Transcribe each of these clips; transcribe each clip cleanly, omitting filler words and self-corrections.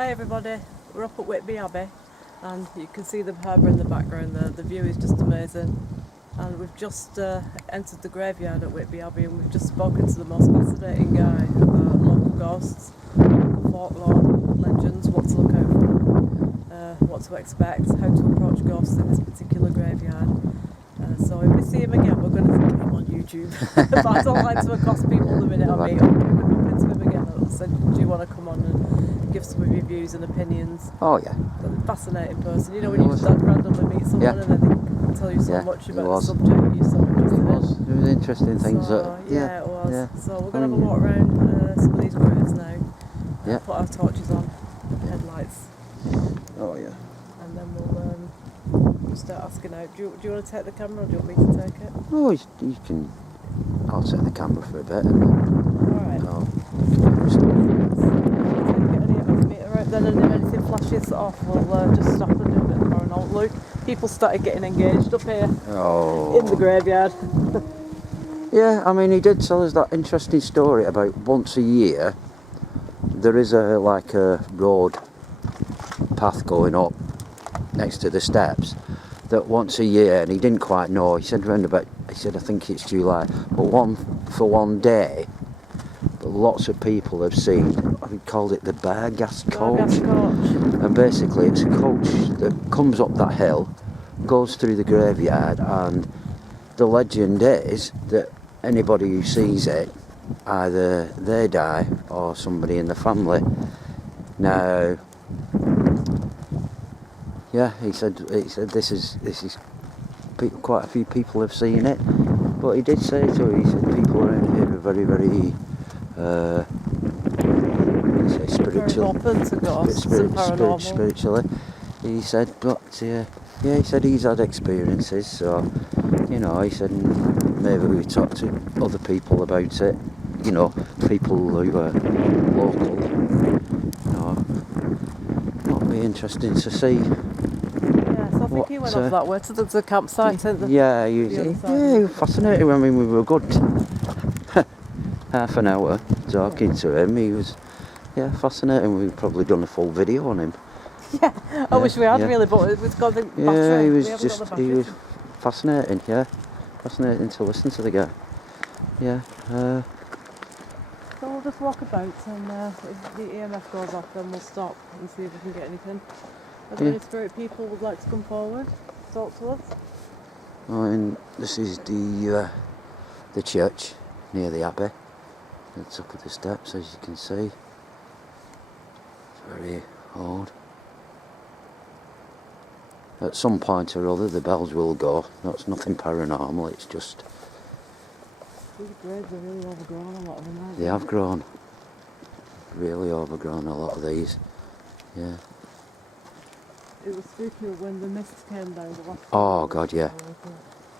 Hi everybody, we're up at Whitby Abbey and you can see the harbour in the background there. The view is just amazing, and we've just entered the graveyard at Whitby Abbey and we've just spoken to the most fascinating guy about local ghosts, local folklore, legends, what to look out for, what to expect, how to approach ghosts in this particular graveyard. So if we see him again, we're going to get him on YouTube. But I don't like to accost people the minute I meet him. We would bump into him again and said, do you want to come on and give some of your views and opinions? Oh yeah. But a fascinating person. You know when you just randomly meet someone and then they can tell you so much about the subject you're so interested in. It was interesting things it was. Yeah. So we're going to have a walk around some of these graves now. Put our torches on, headlights. Oh yeah. And then we'll start asking out. Do you want to take the camera or do you want me to take it? Oh, you can. I'll take the camera for a bit. And then, alright. Then and if anything flashes off, we'll just stop and do a bit of paranormal. Look, people started getting engaged up here in the graveyard. Yeah, I mean, he did tell us that interesting story about once a year there is a road path going up next to the steps that once a year, and he didn't quite know, he said I think it's July, but for one day lots of people have seen, he called it the Bear Gas Coach, and basically it's a coach that comes up that hill, goes through the graveyard, and the legend is that anybody who sees it, either they die or somebody in the family. Now, yeah, he said this is quite a few people have seen it, but he did say to her, he said people around here are very, very spiritual, very open to ghosts and paranormal. Spiritually, he said, but he said he's had experiences, so he said maybe we talk to other people about it, people who are local. That'll be interesting to see. Yes, I think he went off that way to the campsite. Yeah, he was fascinating. I mean, we were good half an hour talking to him. He was fascinating. We've probably done a full video on him. Yeah, I wish we had really, but we've got the battery. Yeah, he was fascinating. Yeah, fascinating to listen to the guy. Yeah. So we'll just walk about, and if the EMF goes off, then we'll stop and see if we can get anything. Are there any spirit people would like to come forward, talk to us? And this is the church near the abbey. It's up at the steps, as you can see. It's very old. At some point or other, the bells will go. That's nothing paranormal. It's just. These graves are really overgrown. A lot of them, aren't they have grown. Really overgrown. A lot of these. Yeah. It was spooky when the mist came down. Oh God, yeah.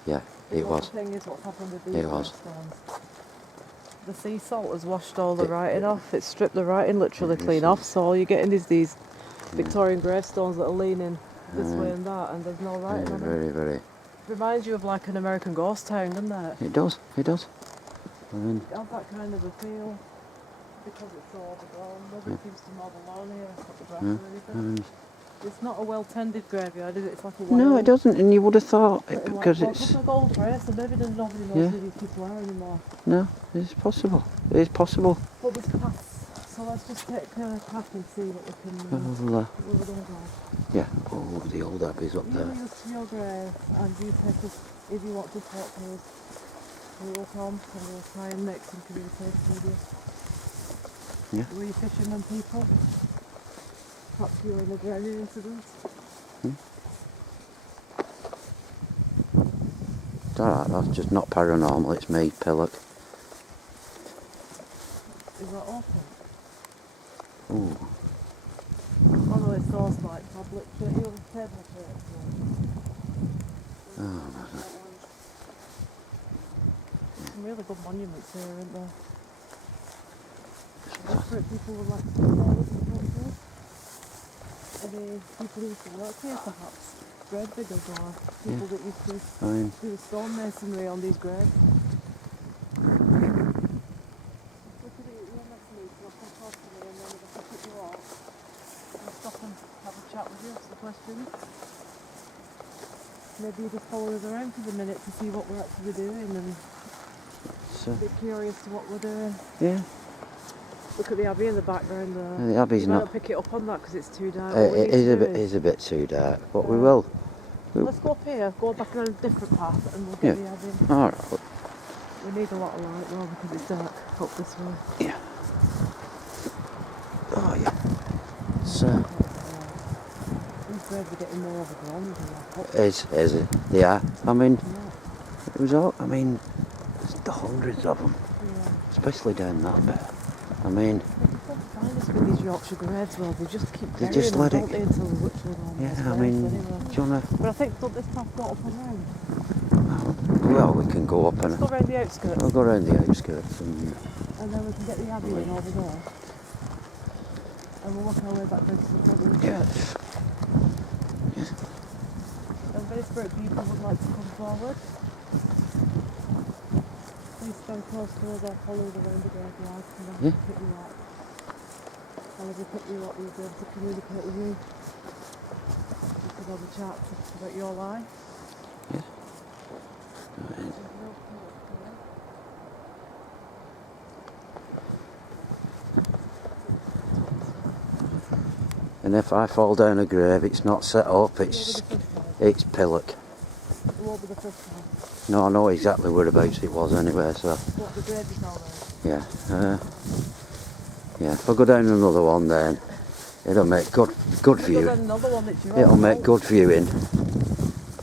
Yeah, it was. The thing is, what's happened with these stones. The sea salt has washed all the writing off. It's stripped the writing literally clean off. So all you're getting is these Victorian gravestones that are leaning this way and that, and there's no writing on them. Very, very. It reminds you of like an American ghost town, doesn't it? It does. It does. I mean, it has that kind of a feel because it's so overgrown. Nobody seems to mow the lawn here, cut the grass or anything. It's not a well-tended graveyard, is it? It's like a wild... No, it doesn't, and you would have thought because it's like old grass, and maybe nobody knows who these people are anymore. No, it's possible. It is possible. But there's paths, so let's just take a path and see what we can... where we're going to go. Yeah, the old abbey's up there. You lead us to your grave, and you take us, if you want to talk to us, we will come and we'll try and make some communication with you. Yeah. Were you fishermen people? Perhaps you were in a drowning incident? It's alright, that's just not paranormal, it's me, Pillock. Is that awful? Ooh. Oh no, it smells like tablet shit. You have a table shirt. Oh, man. There's some really good monuments here, aren't there? Desperate people would like to come forward and talk to us. Any people who used to work here, perhaps? Grave diggers or people that used to do the stonemasonry on these graves. Look at it, you're next to me, so I can talk to me and then if I pick you off. chat with you, ask the questions. Maybe you just follow us around for the minute to see what we're actually doing and So, a bit curious to what we're doing. yeah. Look at the abbey in the background there. The abbey's You might not. not pick it up on that because it's too dark. It is a bit too dark, but we will. Let's go up here, go back around a different path and we'll get the abbey. Alright. We need a lot of light well because it's dark up this way. Yeah. Oh yeah. So These graves are getting more overgrown. is it? Yeah. I mean, it was all. I mean, there's the hundreds of them, especially down that bit. I mean, Find us with these Yorkshire graves, well, they just keep They burying just them, let don't it- they, until the witch yeah. I mean, do you wanna? But I think that this path got up and round. Well, we can go up Let's and go round the outskirts we'll go around the outskirts and and then we can get the abbey in over there. And we'll work our way back down to the front of the yeah. church. And very spirit people would like to come forward. Please stand close to us or follow us around the graveyard and then Yeah. pick you up. And if we pick you up, we'll be able to communicate with you. We could have a chat about your life. Yeah. And if I fall down a grave, it's not set up. It's pillock. It won't be the first time. No, I know exactly whereabouts it was anyway. So What the grave is all there. yeah. Yeah. If I go down another one, then it'll make good view. There's another one that's your It'll own make fault. good viewing.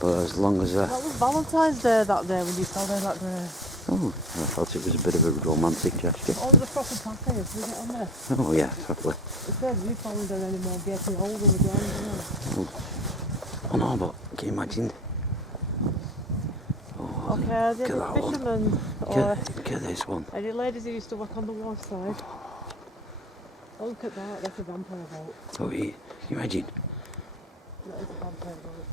But as long as That was Valentine's Day that day when you fell down that grave. oh, I thought it was a bit of a romantic gesture. Oh, there's a proper path here, so we get on there. Oh yeah, probably. It says you falling down any more getting holes in the ground, isn't it? Oh no, but can you imagine? Oh, Okay, are look there at any that one. fishermen or Look at this one. any ladies who used to work on the wharf side? Oh, look at that, that's a vampire boat. Oh, can you imagine? That is a vampire boat.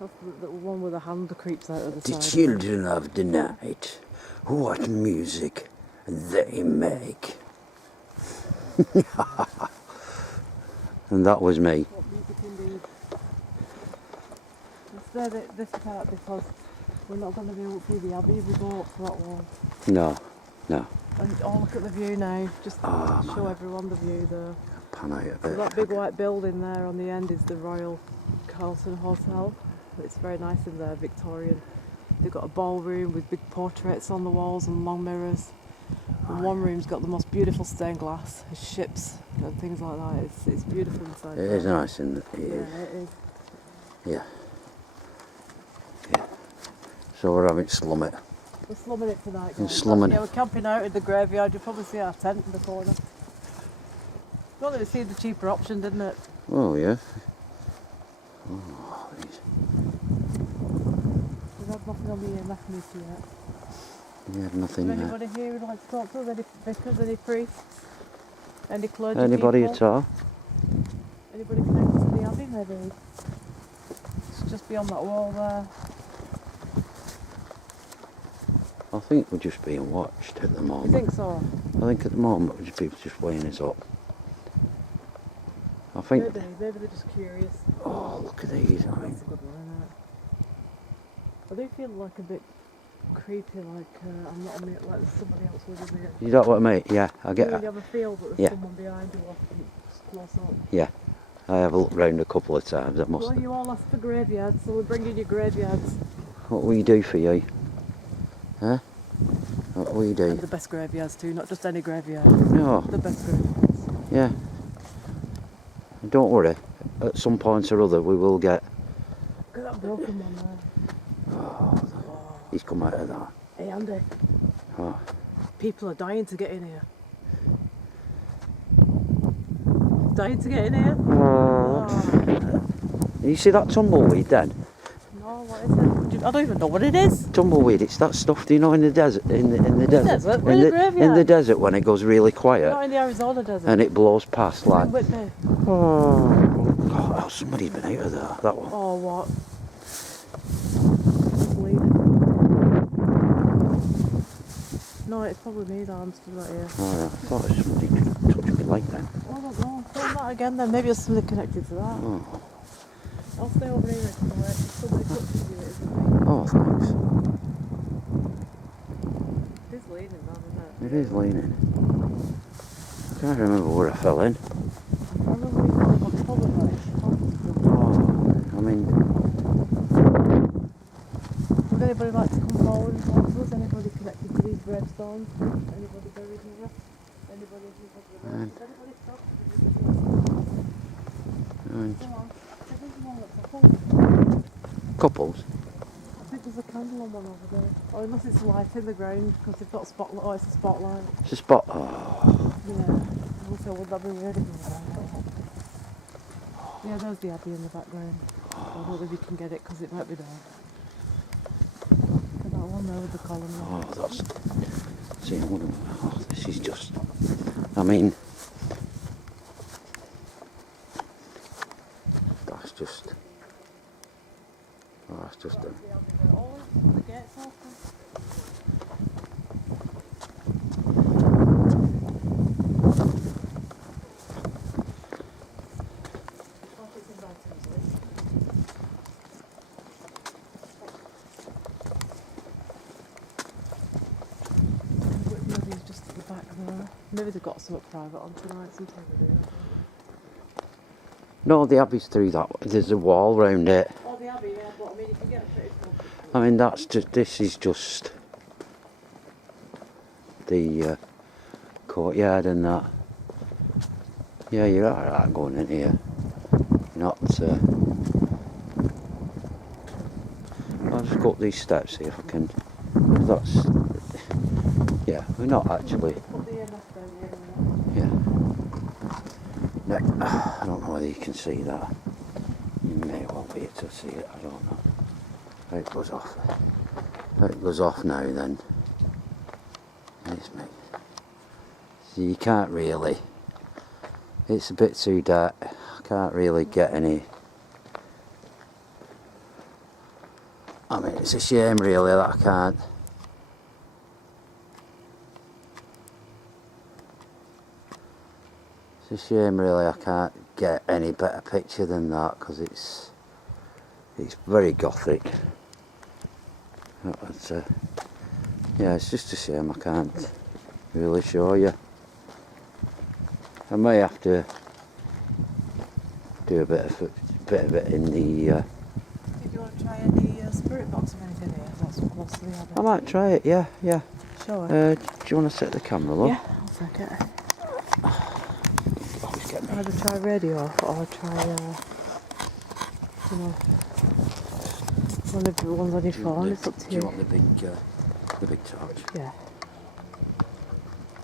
That's the one with the hand creeps out of the The side. children of the night, what music they make. And that was me. What music indeed. Let's stay at this part because we're not going to be able to see the abbey if we go up to that wall. No. And oh, look at the view now. Just show everyone the view there. Pan out a So bit. that big white building there on the end is the Royal Carlton Hotel. It's very nice in there, Victorian. They've got a ballroom with big portraits on the walls and long mirrors. And one room's got the most beautiful stained glass, ships and things like that. It's beautiful inside. It is nice, isn't it? Yeah, it is. Yeah. So we're having to slum it. We're slumming it tonight, guys. Slumming Yeah, it. we're camping out in the graveyard. You'll probably see our tent in the corner. Well, it seemed a cheaper option, didn't it? Oh yeah. Oh, We've had nothing on the EMF meter yet. you had Is nothing there there. anybody here who'd like to talk to us? Any vicars, any priests? Any clergy Anybody people? at all? Anybody connected to the abbey, maybe? It's just beyond that wall there. I think we're just being watched at the You moment. think so? I think at the moment people just weighing us up. I think. Maybe they're just curious. Oh, look at these! I mean, That's a good one, isn't it? I do feel like a bit creepy, like I'm not on it, like there's somebody else with me. you know what I mean? Yeah, I get You that. have a feel that there's Yeah. someone behind you or just close up. Yeah, I have looked round a couple of times. I must. Well, you all asked for graveyards, so we're bringing you graveyards. What will you do for you? Huh? What will you do? And the best graveyards too, not just any graveyard. No. The best graveyards. Yeah. Don't worry. At some point or other, we will get. Look at that broken one there. He's come out of that. Hey Andy, Oh. people are dying to get in here. Dying to get in here? Oh. You see that tumbleweed then? No, what is it? I don't even know what it is. Tumbleweed, it's that stuff, do you know, in the desert? In the desert? desert? We're in a graveyard. In the desert when it goes really Not quiet in the Arizona desert. and it blows past We're like. in Whitby. Oh, God, somebody's been out of there, that one. Oh, what? Bleeding. No, it's probably me that I'm stood right here. Oh, yeah, I thought somebody touched me like that. Oh, I don't know. Don't that that again then. Maybe it's something connected to that. Oh, I'll stay over here next to it. There's so many touches to it, isn't oh thanks. it? It is leaning now, isn't it? It is leaning. I can't remember where I fell in. I remember when you told me about the problem, like, Oh, I mean, would anybody like to come forward and talk to us? Anybody connected to these gravestones? Anybody buried here? Anybody who has the Man. Does anybody stop? I mean, Come on. I think there's one that's a hole. couples. I think there's a candle on one over there. Or unless it's light in the ground because they've got spotlight. Oh, it's a spotlight. It's a spot. Oh, Yeah. Also, would that be weird if it was around? Yeah, there's the abbey in the background. I don't know if you can get it because it might be dark. Look at that one there with the column. oh, that's. See, I wonder. Oh, this is just. I mean, that's just. Oh, that's just a. Oh, the gate's open. Maybe just at the back there. Maybe they've got something private on tonight. Sometimes they do. No, the abbey's through that. There's a wall round it. Oh, the abbey, yeah, but I mean, you can get a pretty cool picture. I mean, that's just. This is just the courtyard and that. Yeah, you're alright going in here. You're not. I'll just go up these steps, see if I can. That's. Yeah, we're not actually. Put the EMF down here. Yeah. No, I don't know whether you can see that. You may well be able to see it, I don't know. It goes off. It goes off now then. It's me. So you can't really. It's a bit too dark. I can't really get any. I mean, it's a shame really that I can't. It's a shame really I can't get any better picture than that because it's very gothic. It's, yeah, it's just a shame I can't really show you. I may have to do a bit of it in the. Did you want to try any spirit box or anything here? That's close to the abbey. I might try it. Yeah, yeah. Sure. Do you want to set the camera, love? Yeah, I'll take it. Always get me. Either try radio or try, you know, one of the ones on your phone. It's up to Do you you. want the big torch? Yeah.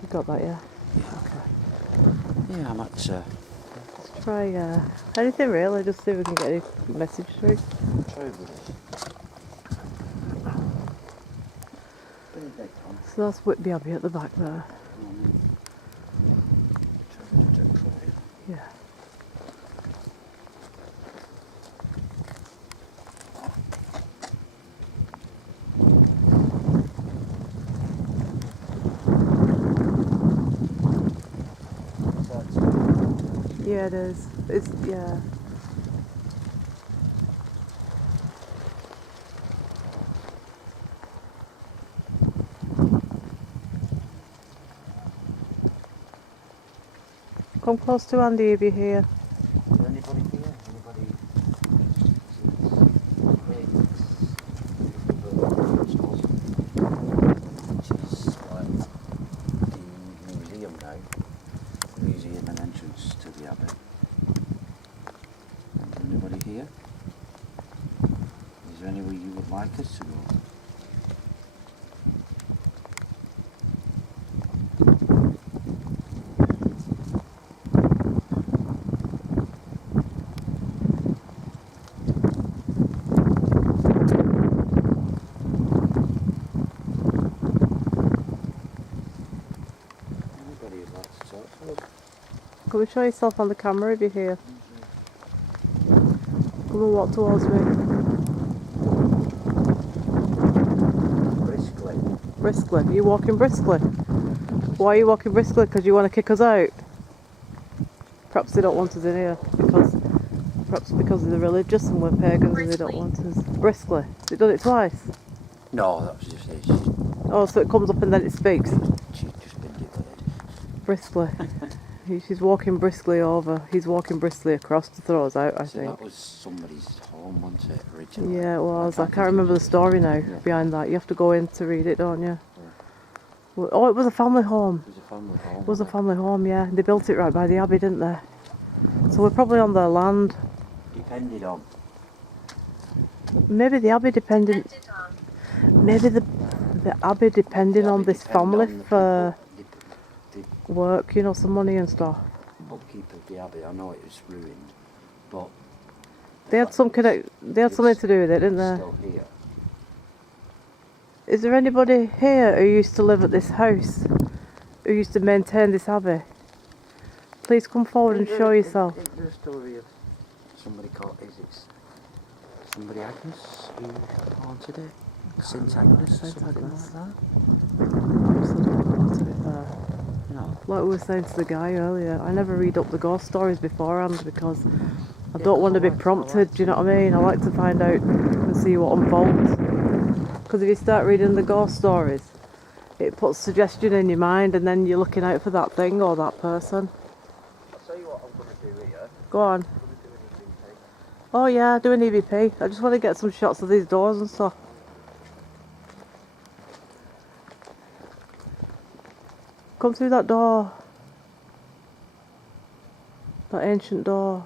You got that, yeah? Yeah. Okay. Yeah, I might. Try anything really, just see if we can get any message through. Try with this. So that's Whitby Abbey at the back there. Yeah. Yeah, it is. It's, yeah. Come close to Andy if you're here. Is there anybody here? Anybody? Which is like the museum now. Museum and entrance to the abbey. Anybody here? Is there anywhere you would like us to go? Anybody would like to talk to us? Come and show yourself on the camera if you're here. Come and walk towards me. Briskly. Briskly. Are you walking briskly? Why are you walking briskly? Because you want to kick us out? Perhaps they don't want us in here because they're religious and we're pagans and they don't want us. Briskly. It done it twice. No, that was just it. Oh, so it comes up and then it speaks. She's just been declared. Briskly. She's walking briskly over. He's walking briskly across to throw us out, I So think. that was somebody's home, wasn't it, originally? Yeah, it was. I can't remember the story now behind that. You have to go in to read it, don't you? Well, oh, it was a family home. It was a family home. It was a family home, yeah. They built it right by the abbey, didn't they? So we're probably on their land. Depended on. Maybe the abbey depending. Maybe the abbey depending on this family for work, you know, some money and stuff. Upkeep of the abbey, I know it was ruined, but They had some They had something to do with it, didn't they? still here. Is there anybody here who used to live at this house, who used to maintain this abbey? Please come forward and show yourself. Is there a story of somebody called, somebody Agnes who haunted it? Saint Agnes or something like that? No. Like we were saying to the guy earlier, I never read up the ghost stories beforehand because I don't want to be prompted, do you know what I mean? I like to find out and see what unfolds. Because if you start reading the ghost stories, it puts suggestion in your mind and then you're looking out for that thing or that person. I'll tell you what I'm going to do here. Go on. I'm going to do an EVP. Oh yeah, do an EVP. I just want to get some shots of these doors and stuff. Come through that door. That ancient door.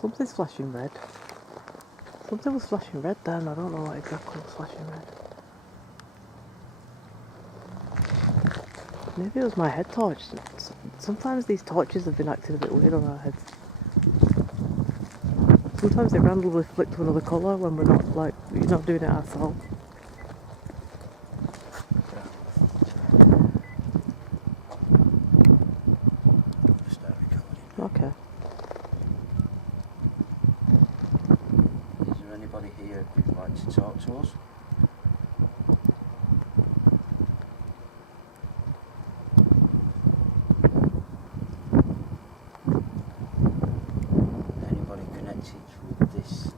Something's flashing red. Something was flashing red then, I don't know what exactly was flashing red. Maybe it was my head torch. Sometimes these torches have been acting a bit weird on our heads. Sometimes they randomly flick to another colour when we're not, like, you're not doing it ourselves. Start recording. Okay. Is there anybody here who'd like to talk to us? Anybody connected with this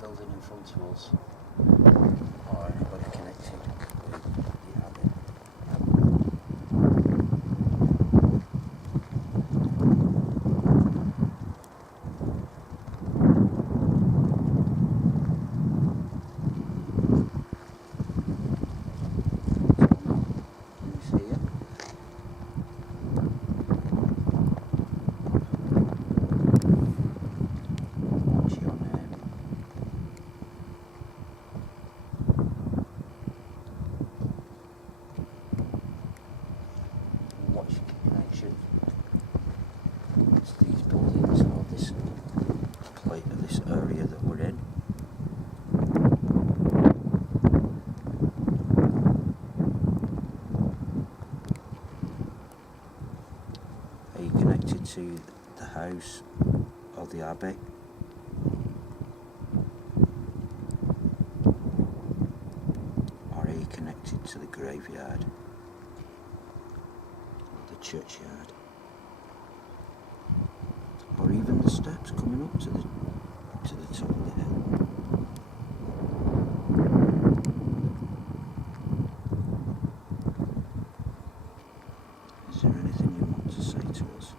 building in front of us? Or anybody connected with the abbey? Who's here? What's your name? What's your connection to these buildings or this plate of this area that we're in? Are you connected to the house or the abbey? Or are you connected to the graveyard? Or the churchyard? Or even the steps coming up to the top of the hill? Is there anything you want to say to us?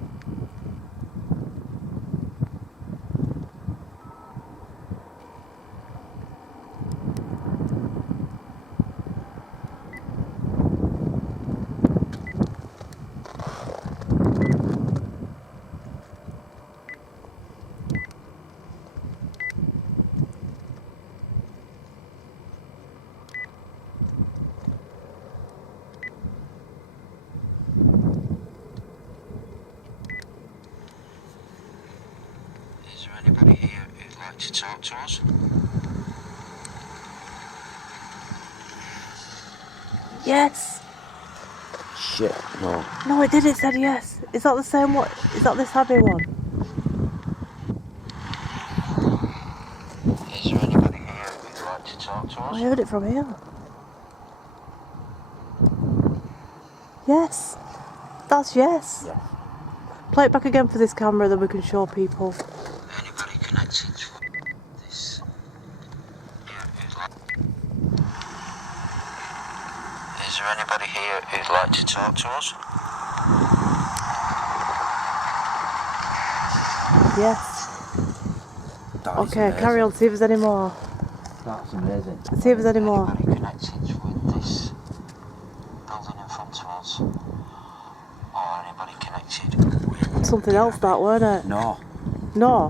Is there anybody here who'd like to talk to us? Yes! Shit, no. No, it did, it said yes. Is that the same one? Is that this abbey one? Is there anybody here who'd like to talk to I us? heard it from here. Yes. That's yes. Yeah. Play it back again for this camera, then we can show people. Anybody connected with this? Is there anybody here who'd like to talk to us? Yes. That is Okay, amazing. carry on, see if there's any more. That's amazing. See if there's any more. Anybody connected with this building in front of us? Or anybody connected with Something else that, weren't it? No. No.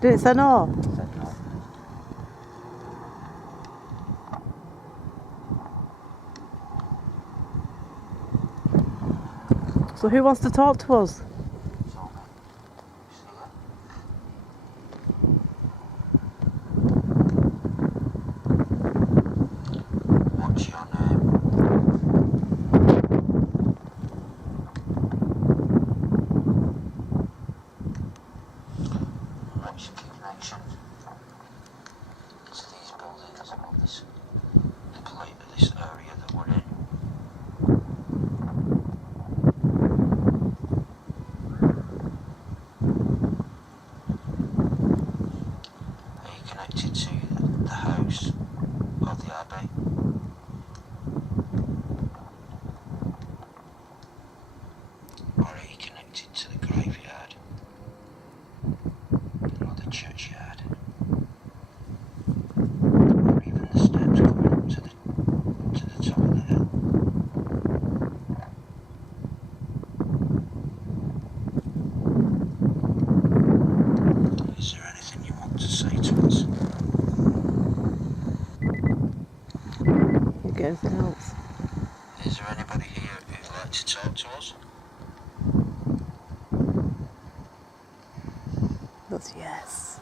Did it say no? Said no. So who wants to talk to us? What's your name? What's your connection to these buildings or this area that we're in? Are you connected to the house or the abbey? Or are you connected to the graveyard? Or the churchyard? Or even the steps coming up to the top of the hill? Is there anything you want to say to us? You get anything else? Is there anybody here who'd like to talk to us? That's yes.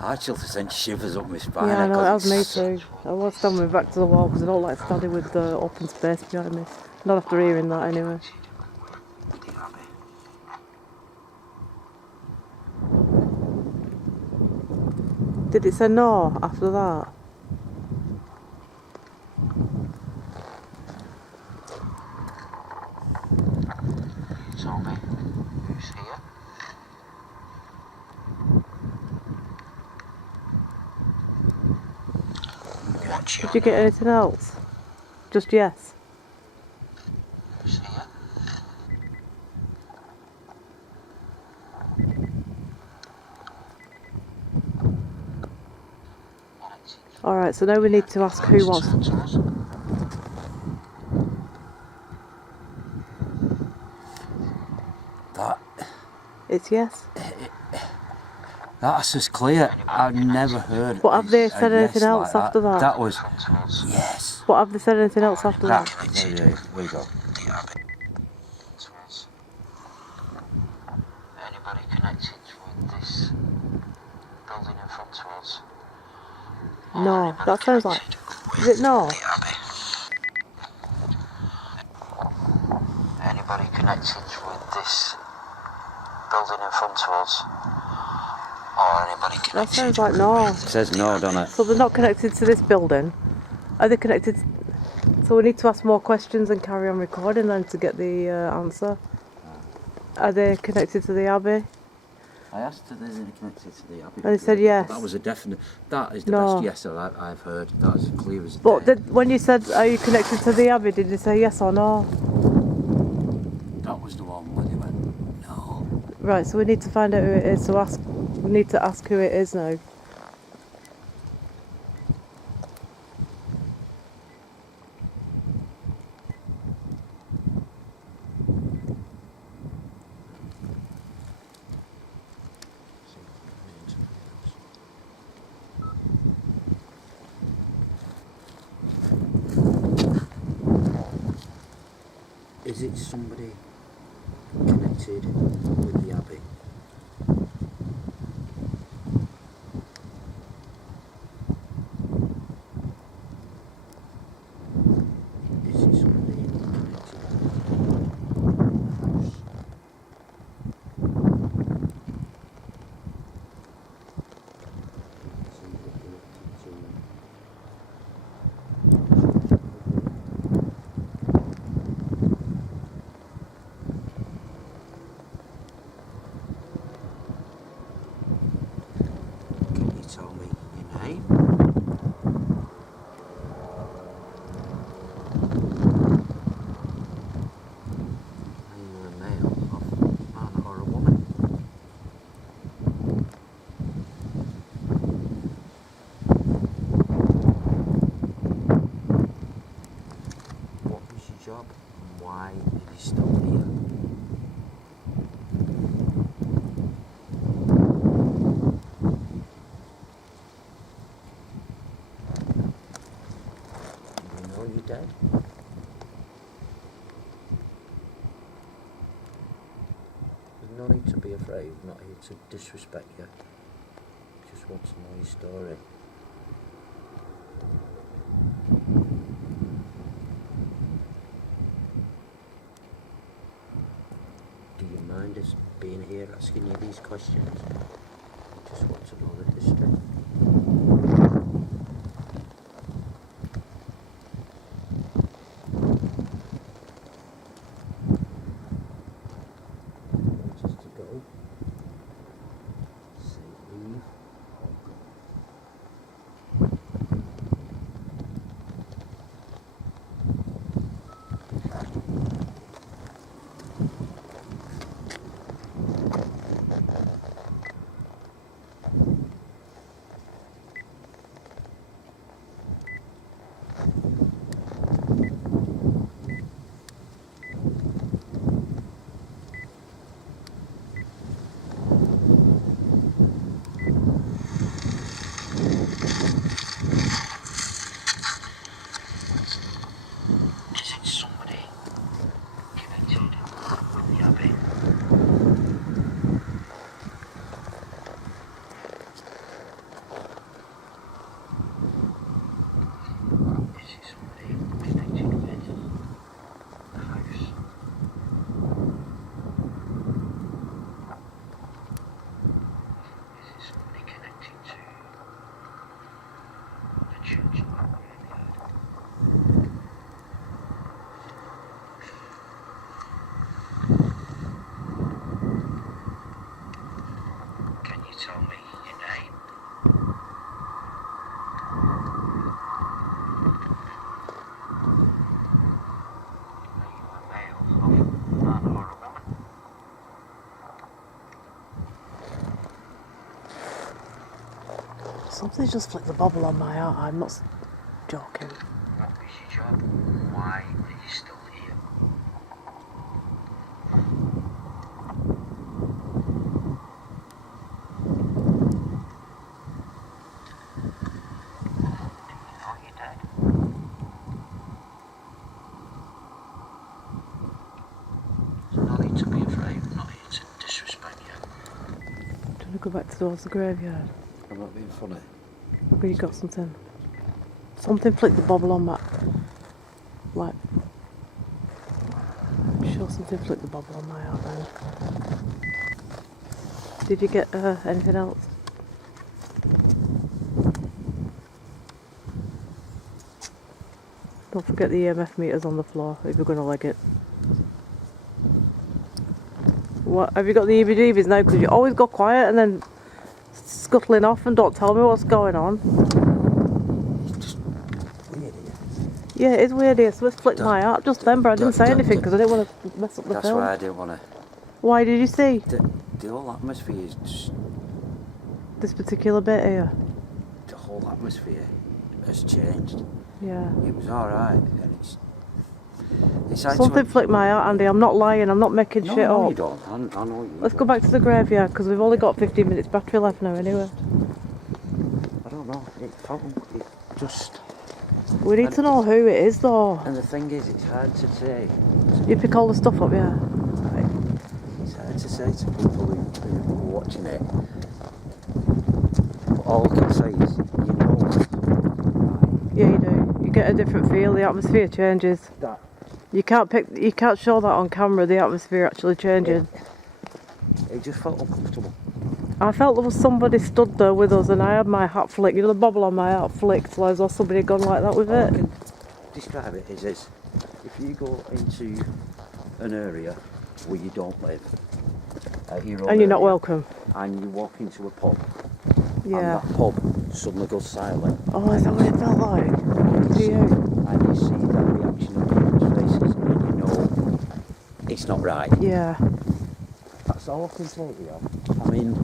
I actually sent shivers up my spine. Yeah, I know, that was me too. I was standing my back to the wall because I don't like standing with the open space behind me. Not after hearing that anyway. Did it say no after that? Tell me who's here. What's your Did you get anything else? Just yes. who's here? Alright, so now we need to ask who wants. Talk to us. That It's yes. that's as clear. I've never heard. But have they a said yes anything else like after that? That was yes. But have they said anything else after that? Here we go. Anybody connected with this building in front of us? No, that sounds like. Is it no? The abbey. Anybody connected with this building in front of us? Or anybody connected? That sounds like no. It says no, don't it? So they're not connected to this building. Are they connected? So we need to ask more questions and carry on recording then to get the answer. Are they connected to the abbey? I asked if they're connected to the abbey. And they said yes. That was a definite. That is the No. best yes that I've heard. That is as clear as But day. when you said, are you connected to the abbey, did they say yes or no? That was the one where they went no. Right, so we need to find out who it is. So we need to ask who it is now. Is it somebody connected with the abbey? Is it somebody connected with the house? name? Are you a male, or man, or a woman? What was your job and why are you still here? Do you know you're dead? There's no need to be afraid, we're not here to disrespect you. Just want to know your story. Do you mind us being here asking you these questions? I just want to know the history. Just to go. Say leave or go. Is it somebody connected with the abbey? Is it somebody connected with the house? Is it somebody connected to the church in that graveyard? Can you tell me your name? Are you a male, or man, or a woman? Something just flicked the bubble on my eye. I'm not joking. What was your job? Why are you still here? Do you know you're dead? There's no need to be afraid, we're not here to disrespect you. Do you want to go back towards the graveyard? I'm not being funny. Maybe you got something. Something flicked the bubble on my... Like... I'm sure something flicked the bubble on my eye then. Did you get anything else? Don't forget the EMF meters on the floor if you're going to leg it. What, have you got the EBGBs now? Because you always go quiet and then scuttling off and don't tell me what's going on. It's just weird here. Yeah, it is weird here, so it's flicked my heart just then, but I didn't say anything because I didn't want to mess up the That's film. why I didn't want to. Why did you see The whole atmosphere is just. this particular bit here? The whole atmosphere has changed. Yeah. It was alright, and it's like Something flicked my heart, Andy. I'm not lying. I'm not making no, shit no, up. you don't. I know you. Let's go back to the graveyard because we've only got 15 minutes battery left now anyway. I don't know. It just. We need to know who it is though. And the thing is, it's hard to say. You pick all the stuff up, yeah? It's hard to say to people who are watching it. But all I can say is, you know. Yeah, you do. You get a different feel. The atmosphere changes. That. You can't show that on camera. The atmosphere actually changing. It just felt uncomfortable. I felt there was somebody stood there with us, and I had my hat flicked. You know, the bubble on my hat flicked, like as though somebody had gone like that with All I it. can describe it is this: if you go into an area where you don't live, your own And you're not area, welcome. and you walk into a pub, Yeah. and that pub suddenly goes silent. Oh, is that what it felt like? To you? And you see that reaction on people's faces, and you know it's not right. Yeah. That's all I can say to you. I mean,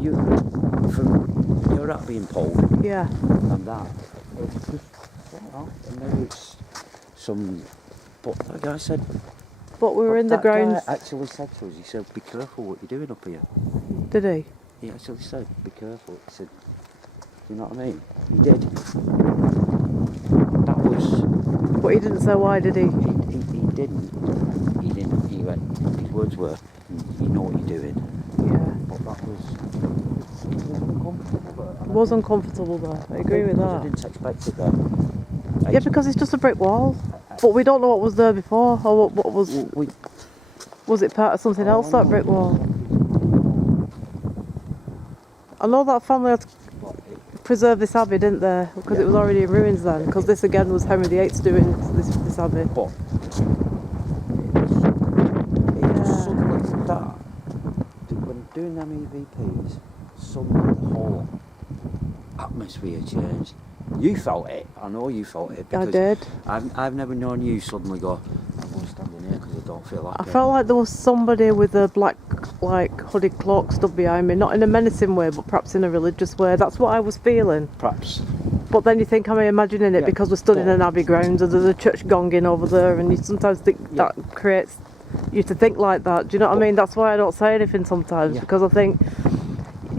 you're at being pulled, Yeah. and that. It's just, I don't know, and maybe it's some. But that guy said. But we were in the grounds. That guy actually said to us, he said, "Be careful what you're doing up here." Did he? He actually said, "Be careful." He said, "Do you know what I mean?" He did. That was. But he didn't say why, did he? He didn't. He didn't. He went. His words were, "You know what you're doing." Yeah. But that was uncomfortable. It was uncomfortable though. I agree with I that. didn't expect it there. Yeah, because it's just a brick wall. But we don't know what was there before, or what was. Was it part of something else, that brick wall? I know that family had to preserve this abbey, didn't they? Because it was already in ruins then. Because this again was Henry VIII's doing this abbey. But it just suddenly that when doing them EVPs, suddenly the whole atmosphere changed. You felt it. I know you felt it. I did. I've never known you suddenly go, I'm going to stand in here because I don't feel like I it. felt like there was somebody with a black, like, hooded cloak stood behind me. Not in a menacing way, but perhaps in a religious way. That's what I was feeling. Perhaps. But then you think, am I imagining it because we're stood in an abbey grounds and there's a church gonging over there, and you sometimes think that creates you to think like that. Do you know what I mean? That's why I don't say anything sometimes, because I think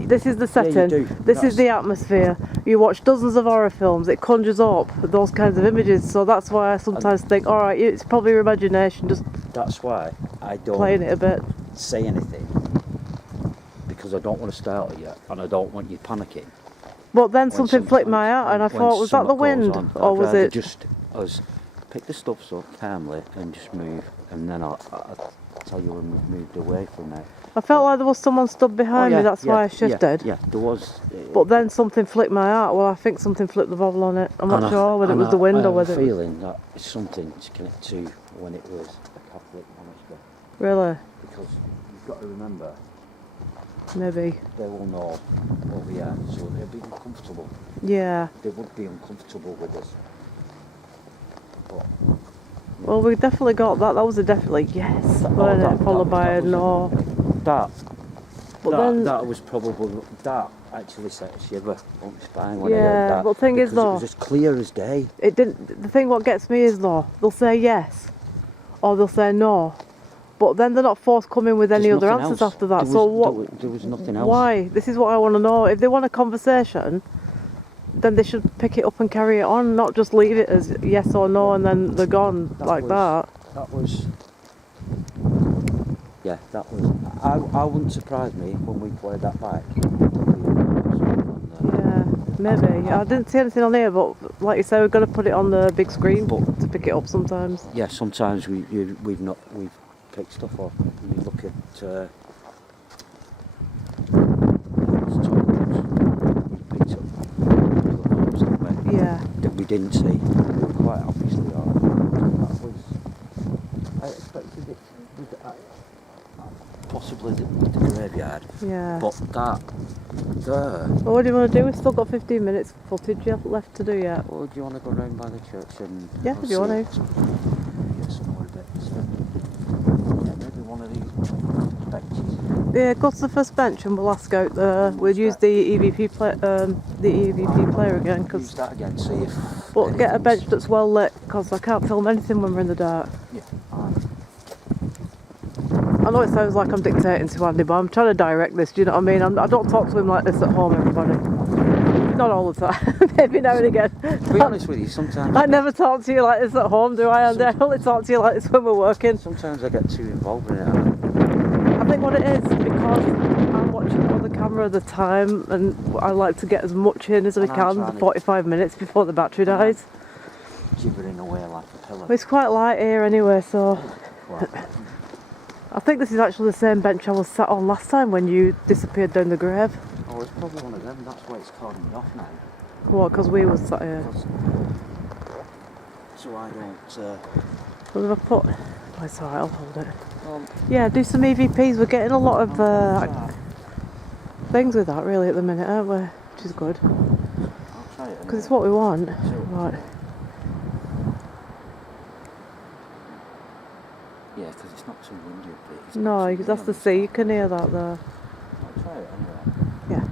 this is the setting, this is the atmosphere. You watch dozens of horror films, it conjures up those kinds of images, so that's why I sometimes think, alright, it's probably your imagination just that's why I don't playing it a bit. say anything, because I don't want to startle you and I don't want you panicking. But then something flicked my eye and I thought, was that the wind? Or was it just us pick the stuff up calmly and just move, and then I'll tell you when we've moved away from it. I felt like there was someone stood behind me, that's why I shifted. Yeah, there was. But then something flicked my eye. Well, I think something flipped the bobble on it. I'm not sure whether it was the wind or whether it was... I have a feeling that it's something to connect to when it was a Catholic monastery. Really? Because you've got to remember, maybe they will know what we are, so they'll be uncomfortable. Yeah. They would be uncomfortable with us. But, well, we definitely got that. That was a definitely yes. Followed by a no. That was probably, that actually set a shiver up my spine when I heard that. But the thing is though, it was as clear as day. It didn't. The thing what gets me is though, they'll say yes, or they'll say no, but then they're not forthcoming with any other answers after that. So what? There was nothing else. Why? This is what I want to know. If they want a conversation, then they should pick it up and carry it on, not just leave it as yes or no and then they're gone like that. That was. Yeah, that was. I wouldn't surprise me when we played that back. Yeah, maybe. I didn't see anything on here, but like you say, we're going to put it on the big screen to pick it up sometimes. Yeah, sometimes we've picked stuff up. We look at. Yeah. That we didn't see. Quite obviously are. That was. I expected it with possibly the graveyard. Yeah. But that there. Well, what do you want to do? We've still got 15 minutes footage left to do yet. Well, do you want to go round by the church and? Yeah, if you want to. Get some more bits. Yeah, maybe one of these benches. Yeah, go to the first bench and we'll ask out there. We'll use the EVP player again. Use that again, see if. But get a bench that's well lit, because I can't film anything when we're in the dark. Yeah. I know it sounds like I'm dictating to Andy, but I'm trying to direct this. Do you know what I mean? I don't talk to him like this at home, everybody. Not all the time. Maybe now and again. To be honest with you, sometimes. I never talk to you like this at home, do I, Andy? I only talk to you like this when we're working. Sometimes I get too involved in it. I think what it is, because I'm watching on the camera at the time, and I like to get as much in as we can, the 45 minutes before the battery dies. Gibbering away like a pillow. It's quite light here anyway, so. I think this is actually the same bench I was sat on last time when you disappeared down the grave. Oh, it's probably one of them. That's why it's calling me off now. What, because we was sat here? So I don't. What have I put? Oh, it's alright, I'll hold it. Yeah, do some EVPs. We're getting a lot of things with that really at the minute, aren't we? Which is good. it. Because it's what we want. So, Right. yeah, because it's not too windy up here. It's No, absolutely because that's the on sea. You top. can hear that there. I'll try it anyway. Yeah.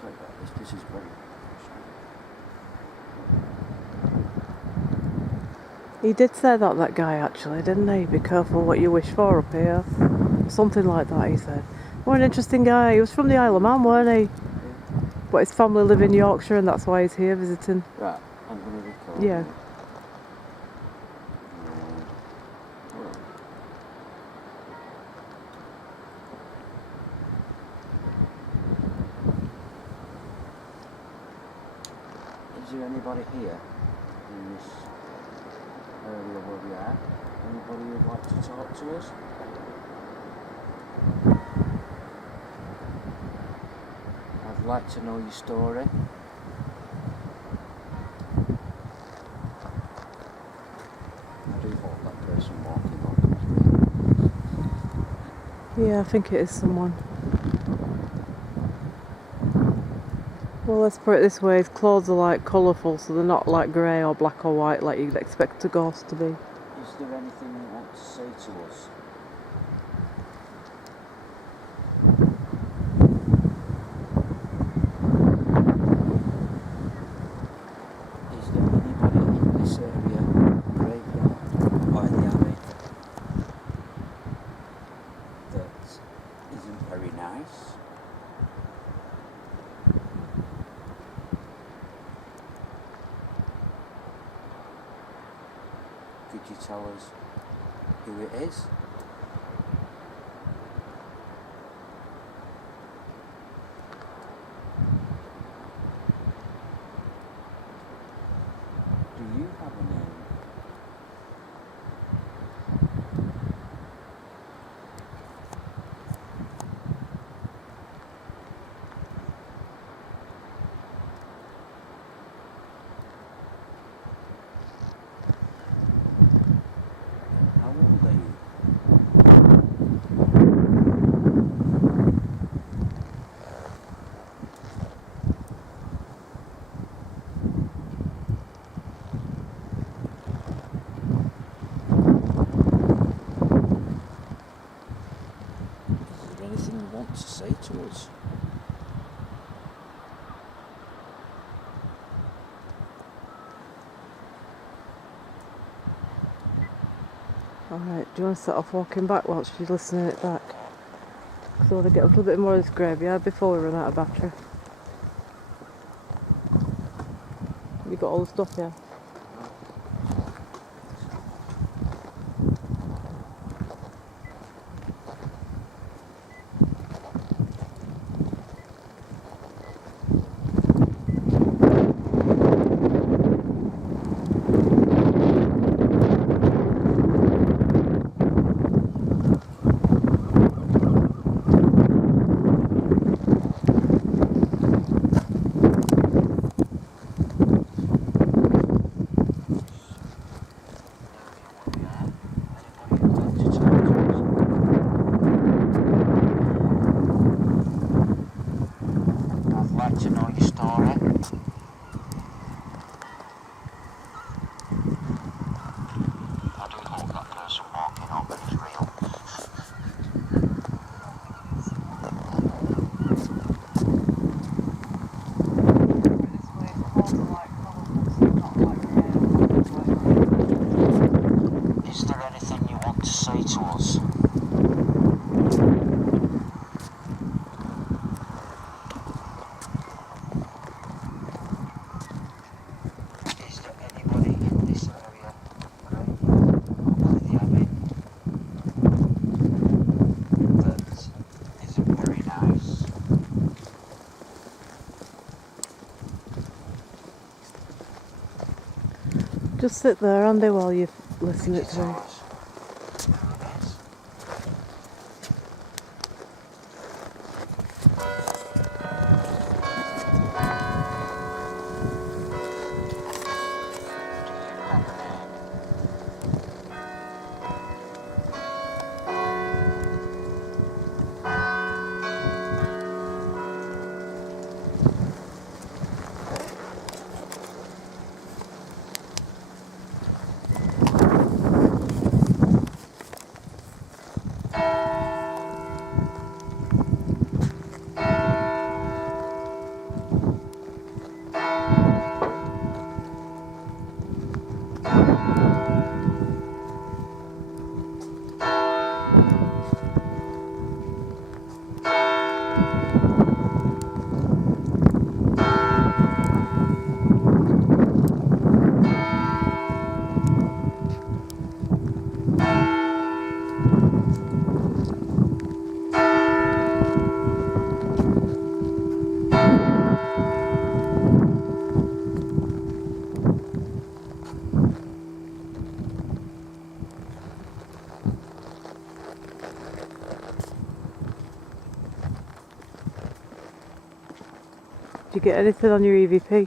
Sorry about this. This is very. He did say that guy actually, didn't he? Be careful what you wish for up here. Something like that, he said. What an interesting guy. He was from the Isle of Man, weren't he? But his family live in Yorkshire and that's why he's here visiting. Right, I'm going to record. Yeah. It. Is there anybody here in this area where we are? Anybody who'd like to talk to us? I'd like to know your story. I do hope that person walking up is real. Yeah, I think it is someone. Well, let's put it this way, his clothes are like colourful, so they're not like grey or black or white like you'd expect a ghost to be. Is there anything you want to say to us? Is there anybody in this area, graveyard, or in the abbey, that isn't very nice? Could you tell us who it is? Do you have a name? How old are you? Is there anything you want to say to us? Alright, do you want to set off walking back whilst she's listening it back? Because I want to get a little bit more of this graveyard before we run out of battery. You got all the stuff here? I'd like to know your story. I do hope that person walking up is real. Is there anything you want to say to us? Is there anybody in this area, or the abbey, that isn't very nice? Just sit there, Andy, while you listen Could it you tell through. us who it is? Do you have a name? you get anything on your EVP?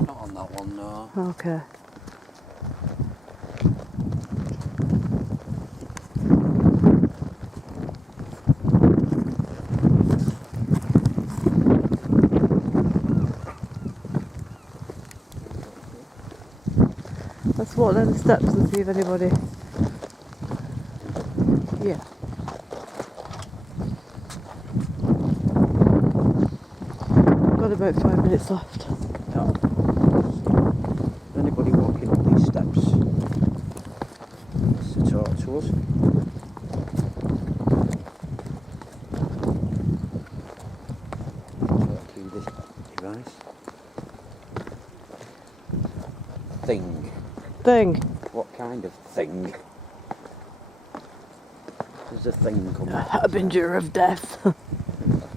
Not on that one, no. Okay. Let's walk down the steps and see if anybody... Yeah. Got about 5 minutes left. No. Anybody walking up these steps to talk to us? Talk through this device. Thing. What kind of thing? There's a thing coming. A harbinger of death. Of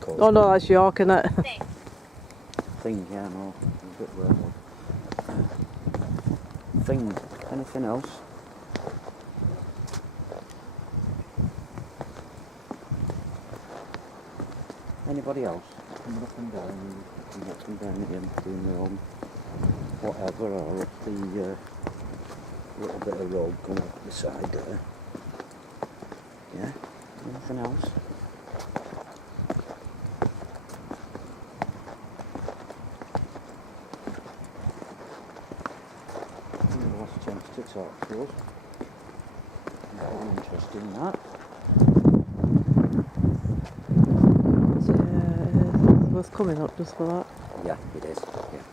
course. Oh no, that's York, isn't it? Thing, yeah, no. A bit weird. Thing. Anything else? Anybody else? Coming up and down, coming up and down again, doing their own whatever, or up the little bit of road going up the side there. Yeah? Anything else? Last chance to talk to us. Not interested in that. What's coming up just for that? Yeah, it is. Yeah.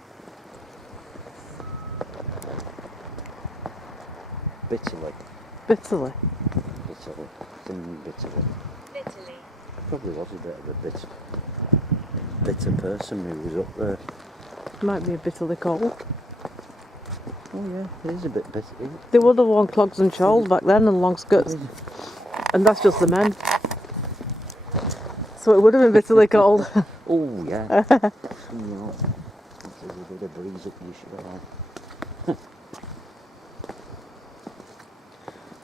Bitterly. Bitterly. Bitterly. Singing bitterly. Bitterly. Probably was a bit of a bitter person who was up there. Might be a bitterly cold. Oh yeah, it is a bit bitter. They would have worn clogs and shawls back then and long skirts. And that's just the men. So it would have been bitterly cold. Oh yeah. You know, there's a bit of breeze up you should have.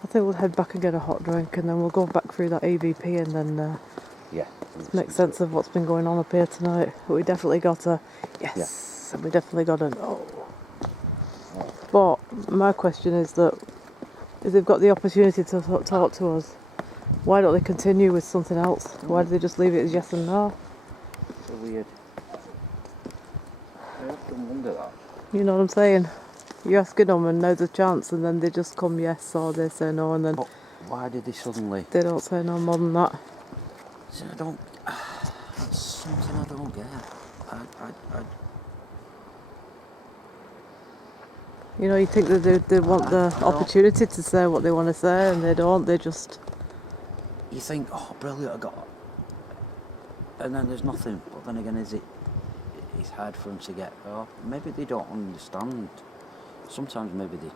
I think we'll head back and get a hot drink and then we'll go back through that EVP and then Yeah. make sense of what's been going on up here tonight. But we definitely got a yes, and we definitely got a no. Oh. But my question is that if they've got the opportunity to talk to us, why don't they continue with something else? Why do they just leave it as yes and no? So weird. I often wonder that. You know what I'm saying? You're asking them and there's a chance and then they just come yes or they say no and then But why did they suddenly? they don't say no more than that. See, I don't. That's something I don't get. I You know, you think that they want the opportunity to say what they want to say and they don't, they just... You think, oh, brilliant, I got it. And then there's nothing. But then again, it's hard for them to get, oh, maybe they don't understand. Sometimes maybe they...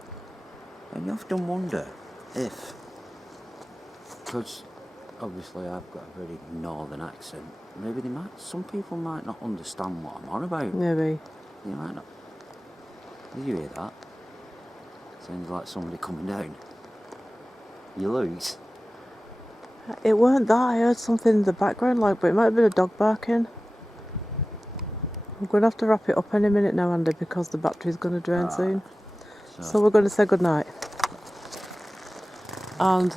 And you often wonder if... Because, obviously, I've got a very northern accent. Maybe they might... Some people might not understand what I'm on about. Maybe. You might not... Did you hear that? Sounds like somebody coming down. You lose. It weren't that, I heard something in the background like, but it might have been a dog barking. I'm going to have to wrap it up any minute now, Andy, because the battery's going to drain soon. So we're going to say goodnight. And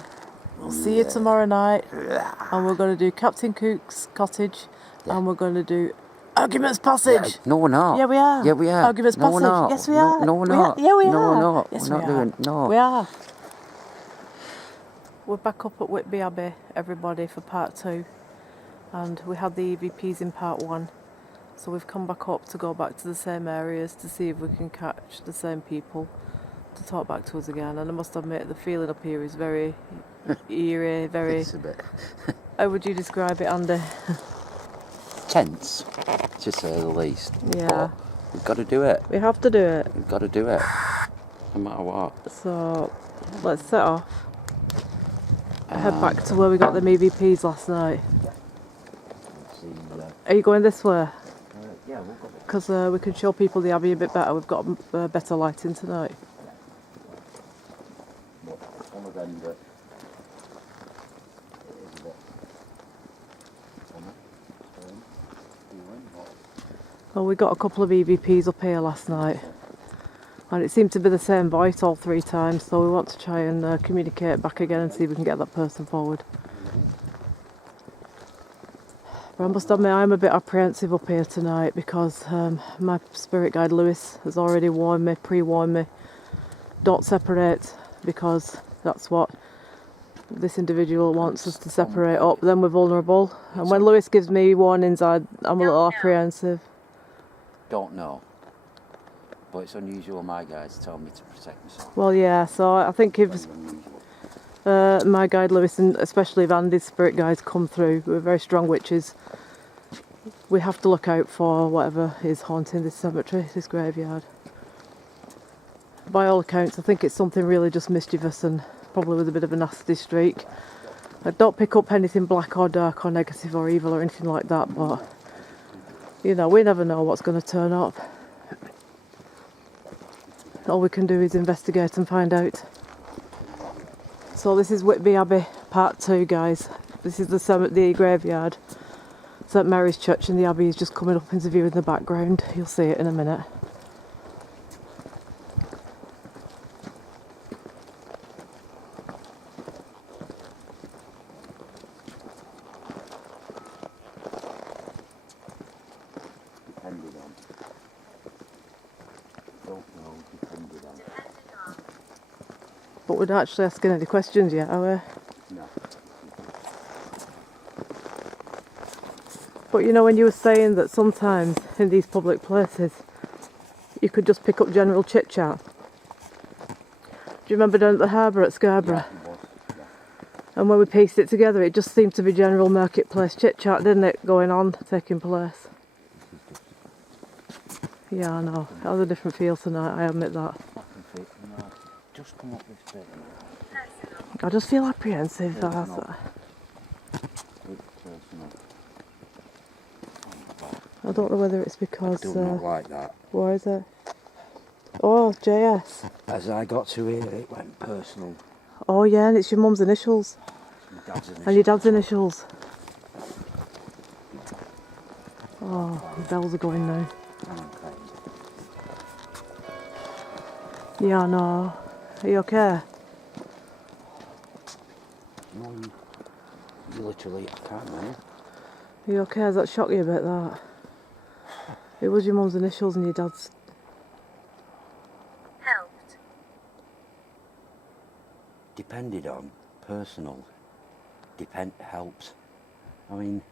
we'll see you tomorrow night. And we're going to do Captain Cook's cottage. And we're going to do Arguments Passage. Yeah, no, we're not. Yeah, we are. Yeah, we are. Arguments No, we're Passage. not. Yes, we are. No, we're not. Yeah, we are. No, we're not. Yes, We're we not are. doing. No. We are. We're back up at Whitby Abbey, everybody, for part 2. And we had the EVPs in part 1. So we've come back up to go back to the same areas to see if we can catch the same people to talk back to us again. And I must admit, the feeling up here is very eerie, very... It's a bit How would you describe it, Andy? tense, to say the least. Yeah. But we've got to do it. We have to do it. We've got to do it. No matter what. So let's set off. Head back to where we got them EVPs last night. See, Are you going this way? yeah, we'll go. Because we can show people the Abbey a bit better. We've got better lighting tonight. But it's one of them that it is a bit funny, strange, feeling, but Well, we got a couple of EVPs up here last night, and it seemed to be the same voice all 3 times, so we want to try and communicate back again and see if we can get that person forward. But I must admit, I'm a bit apprehensive up here tonight because my spirit guide Lewis has already pre-warned me, don't separate, because that's what this individual wants us to separate up, then we're vulnerable. And when Lewis gives me warnings, I'm a little apprehensive. Don't know. But it's unusual my guides tell me to protect myself. Well, yeah, so I think if my guide Lewis, and especially if Andy's spirit guides come through, we're very strong witches, we have to look out for whatever is haunting this cemetery, this graveyard. By all accounts, I think it's something really just mischievous and probably with a bit of a nasty streak. I don't pick up anything black or dark or negative or evil or anything like that, but you know, we never know what's going to turn up. All we can do is investigate and find out. So this is Whitby Abbey part 2, guys. This is the graveyard. St Mary's Church, and the Abbey is just coming up into view in the background. You'll see it in a minute. But we're not actually asking any questions yet, are we? No. But you know, when you were saying that sometimes in these public places you could just pick up general chit chat. Do you remember down at the harbour at Scarborough? Yeah, yeah. And when we pieced it together, it just seemed to be general marketplace chit chat, didn't it? Going on, taking place. Yeah, I know. It has a different feel tonight, I admit that. Just come up this bit. I just feel apprehensive. It's personal. I don't know whether it's because... I do not like that. Where is it? Oh, JS. As I got to here, it went personal. Oh yeah, and it's your mum's initials. My dad's initials. And your dad's initials. Oh, the bells are going now. Yeah, no. Are you okay? No, you literally, I can't remember. Are you okay? Has that shocked you a bit, that? It was your mum's initials and your dad's. Helped. Depended on, personal. Helps. I mean...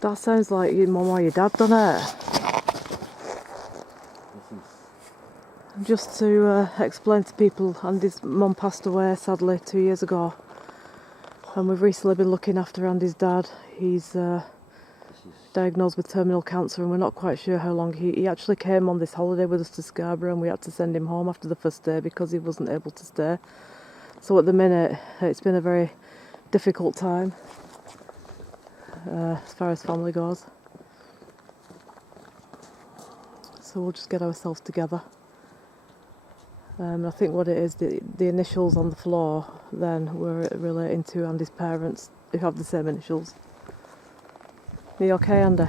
That sounds like your mum or your dad done it. Just to explain to people, Andy's mum passed away sadly 2 years ago, and we've recently been looking after Andy's dad. He's diagnosed with terminal cancer, and we're not quite sure how long. He actually came on this holiday with us to Scarborough, and we had to send him home after the first day because he wasn't able to stay. So at the minute it's been a very difficult time as far as family goes. So we'll just get ourselves together. I think what it is, the initials on the floor then were relating to Andy's parents who have the same initials. Are you okay, Andy?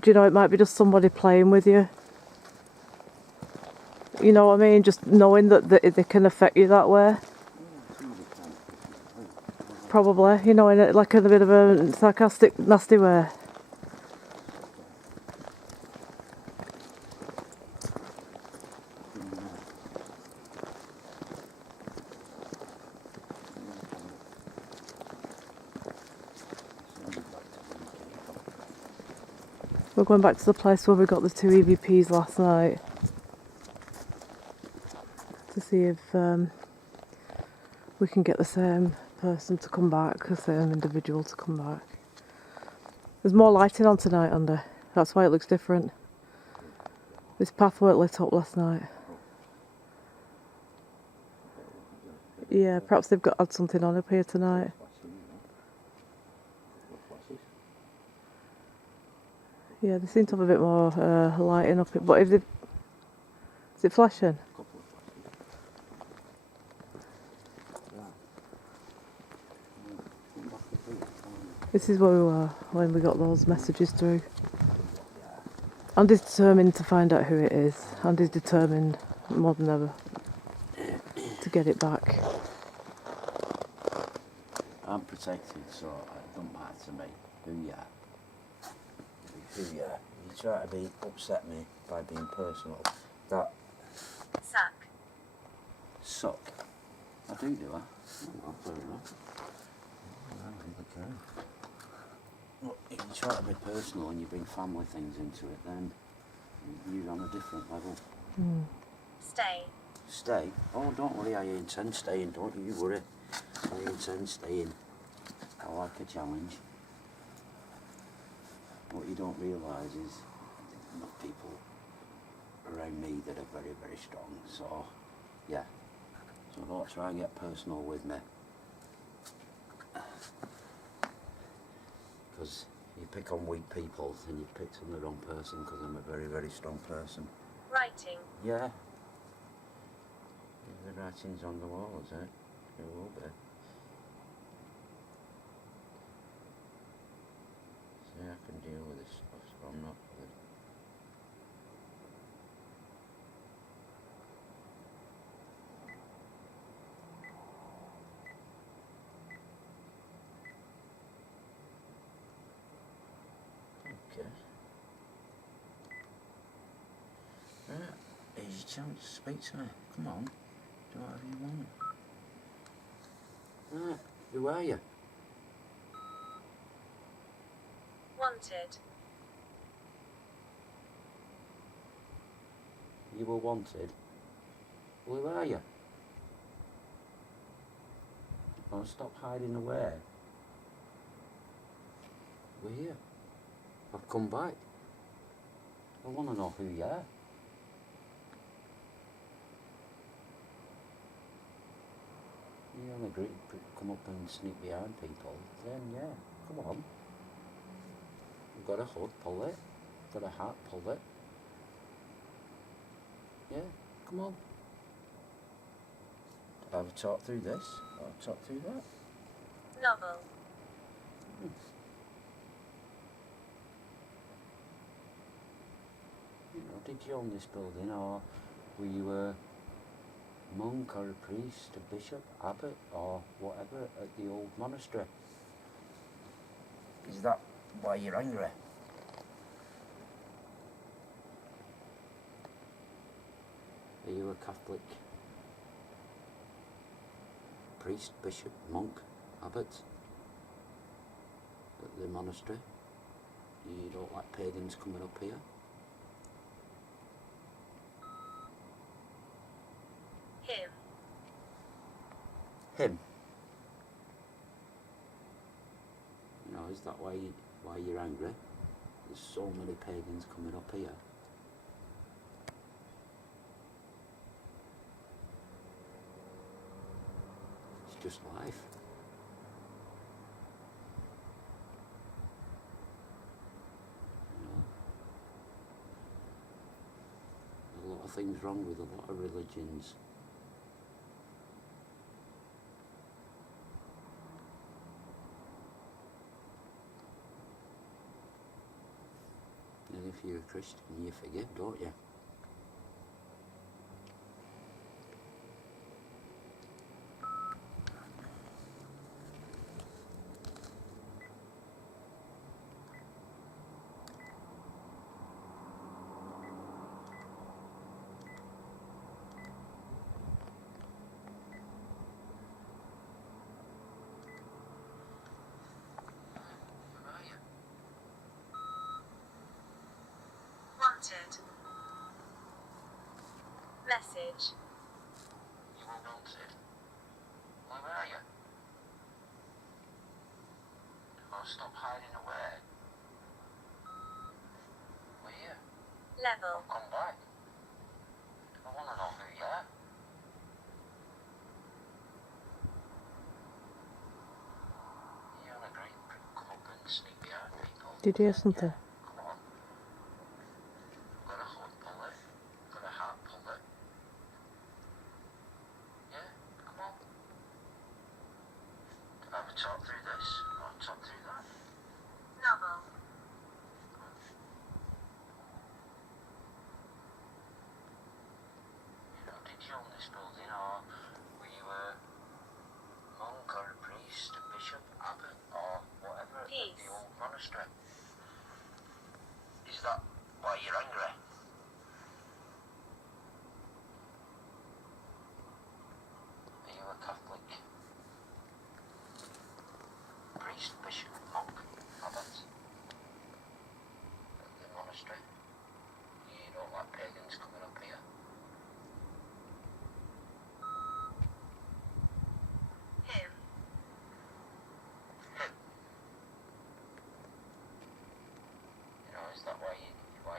Do you know, it might be just somebody playing with you. You know what I mean? Just knowing that they can affect you that way. Probably, you know, in like a bit of a sarcastic, nasty way. We're going back to the place where we got the 2 EVPs last night to see if we can get the same person to come back, the same individual to come back. There's more lighting on tonight, Andy. That's why it looks different. This path weren't lit up last night. Yeah, perhaps they've had something on up here tonight. Yeah, they seem to have a bit more lighting up it, but if they... Is it flashing? This is where we were when we got those messages through. Andy's determined to find out who it is. Andy's determined more than ever to get it back. I'm protected, so it don't matter to me who you are. Who you are. You try to upset me by being personal. That suck. I do I? Oh, well, fair enough. Okay. Look, if you try to be personal and you bring family things into it, then you're on a different level. Stay? Oh, don't worry, I intend staying, don't you worry. I intend staying. I like a challenge. What you don't realise is there's enough people around me that are very, very strong, so yeah. So don't try and get personal with me. Because you pick on weak people and you've picked on the wrong person, because I'm a very, very strong person. Writing. Yeah. The writing's on the wall, is it? It will be. See, I can deal with this stuff, so I'm not good. Okay. Right, here's your chance to speak to me. Come on, do whatever you want. Right, who are you? Wanted. You were wanted? Well, who are you? Oh, stop hiding away. We're here. I've come back. I want to know who you are. You only come up and sneak behind people, then yeah, come on. You've got a hood, pull it. Got a hat, pull it. Yeah, come on. Have a talk through this, or talk through that. Novel. You know, did you own this building, or were you a monk or a priest, a bishop, abbot, or whatever at the old monastery? Is that why you're angry? Are you a Catholic priest, bishop, monk, abbot at the monastery? You don't like pagans coming up here? Him? You know, is that why you're angry? There's so many pagans coming up here. It's just life. You know, a lot of things wrong with a lot of religions. And if you're a Christian, you forgive, don't you? Wanted. Message. You were wanted. Where are you? Oh, stop hiding away. We're here. Level. Come back. I want to know who you are. You're on a great come up and sneak behind people. Did you hear something? Come on. Got a hood, pull it. Got a hat, pull it. Yeah, come on. Have a talk through this, or talk through that. Novel. monastery. Is that why you're angry? Are you a Catholic? Priest, bishop, monk, abbot? At the monastery? You don't like pagans coming up here? Him. You know, is that why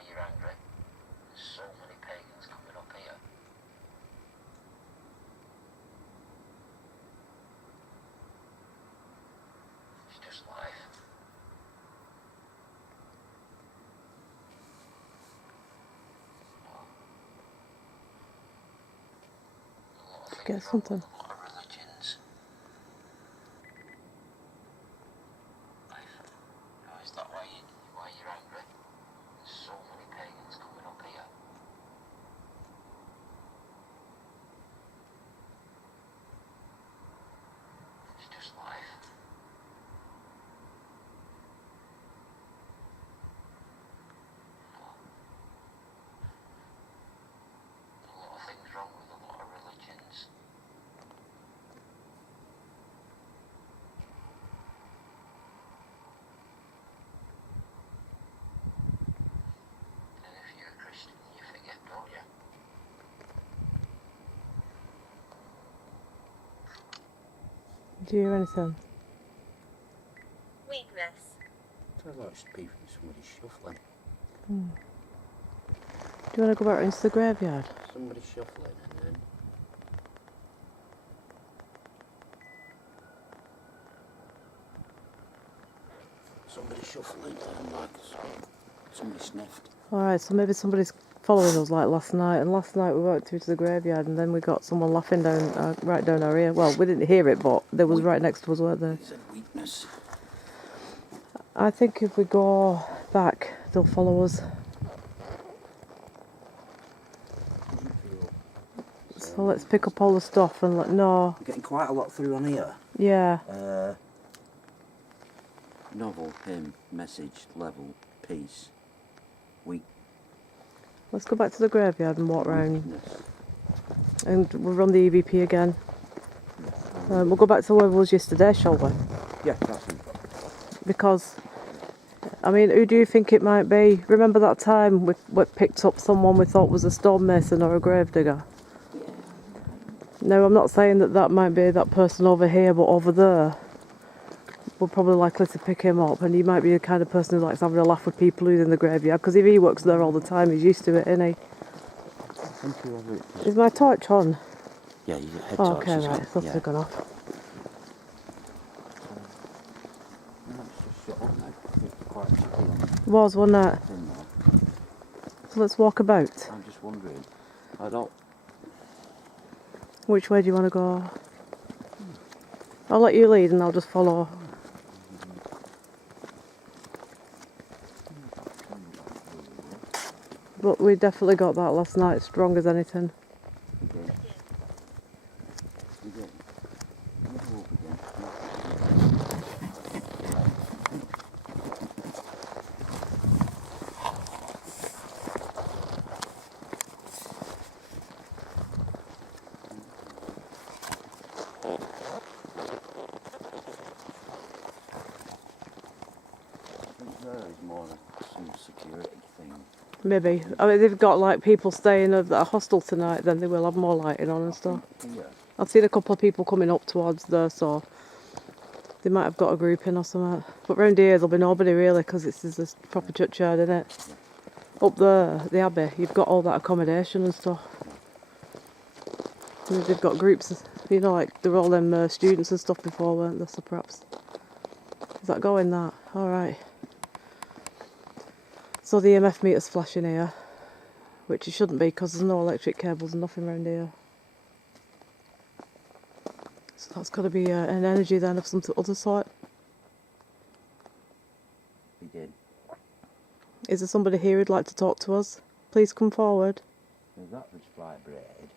you're angry? There's so many pagans coming up here. It's just life. Get something. A lot of religions. Life. You know, is that why you're angry? There's so many pagans coming up here. It's just life. A lot of things wrong with a lot of religions. And if you're a Christian, you forget, don't you? Do you hear anything? Weakness. Sounds like somebody shuffling. Do you want to go out into the graveyard? Somebody shuffling and then... Somebody shuffling and like somebody sniffed. Alright, so maybe somebody's following us like last night, and last night we went through to the graveyard and then we got someone laughing down right down our ear. Well, we didn't hear it, but they was right next to us, weren't they? He said weakness. I think if we go back, they'll follow us. So let's pick up all the stuff and no. I'm getting quite a lot through on here. Yeah. Novel, hymn, message, level, peace, weak. Let's go back to the graveyard and walk round. Weakness. And we'll run the EVP again. We'll go back to where we was yesterday, shall we? Yeah, that's it. Because, I mean, who do you think it might be? Remember that time we picked up someone we thought was a stonemason or a gravedigger? No, I'm not saying that might be that person over here, but over there. We're probably likely to pick him up, and he might be the kind of person who likes having a laugh with people who's in the graveyard, because if he works there all the time, he's used to it, isn't he? Is my torch on? Yeah, your head Oh, torch okay, is right, on. it's obviously gone off. No, it's just shut up now. It's quite tricky on It was, wasn't it? the thing now. So let's walk about. I'm just wondering. I don't... Which way do you want to go? I'll let you lead and I'll just follow. But we definitely got that last night, strong as anything. Again. Again. Never up again. I think there is more some security thing. Maybe. I mean, they've got like people staying at a hostel tonight, then they will have more lighting on and stuff. Yeah. I've seen a couple of people coming up towards there, so they might have got a group in or something. But round here there'll be nobody really, because it's a proper churchyard, isn't it? Up there, the abbey, you've got all that accommodation and stuff. And they've got groups, you know, like they were all them students and stuff before, weren't they? So perhaps. Is that going that? Alright. So the EMF meter's flashing here, which it shouldn't be because there's no electric cables and nothing around here. So that's got to be an energy then of some other sort. Begin. Is there somebody here who'd like to talk to us? Please come forward. That was vibrated.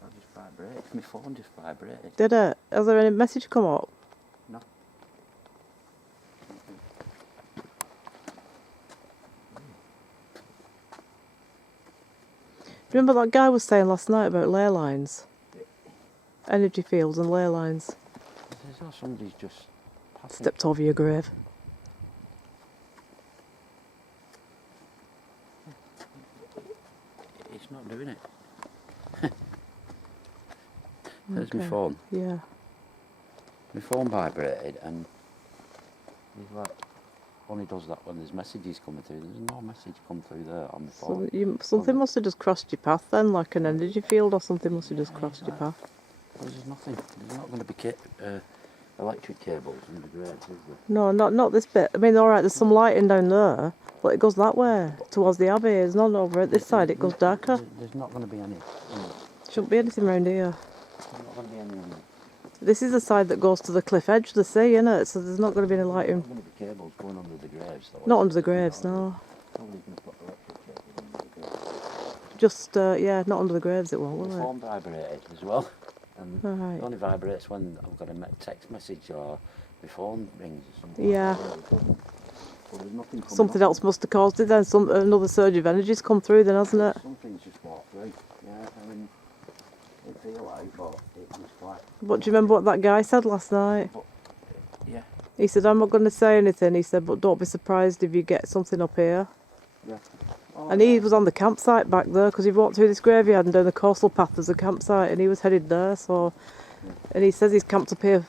That just vibrated. My phone just vibrated. Did it? Has there any message come up? No. you remember that guy was saying last night about ley lines? Energy fields and ley lines. There's not somebody's just passing. Stepped over your grave. It's not doing it. There's my Okay. phone. Yeah. My phone vibrated and he's like, only does that when there's messages coming through. There's no message come through there on my phone. Something must have just crossed your path then, like an energy field or something must have just crossed your path. There's nothing. There's not going to be electric cables in the grave, is there? No, not this bit. I mean, all right, there's some lighting down there, but it goes that way towards the abbey. There's none over at this side. It goes darker. There's not going to be any. Shouldn't be anything round here. There's not going to be any. This is the side that goes to the cliff edge of the sea, isn't it? So there's not going to be any lighting. There's going to be cables going under the graves. Though, Not under the graves, no. Nobody's going to put electric cables under the graves. Just, yeah, not under the graves it won't, My will phone vibrated as well. And Right. it only vibrates when I've got a text message or my phone rings or something. Yeah. So there's nothing coming Something off else must have caused it then. Another surge of energy's come through then, hasn't it? Something's just walked through. Yeah, I mean, it feel like, but it was quite. But do you remember what that guy said last night? But, yeah, He said, I'm not going to say anything. He said, but don't be surprised if you get something up here. yeah. Oh, And he was on the campsite back there because he walked through this graveyard and down the coastal path there's a campsite and he was headed there. So, and he says he's camped up here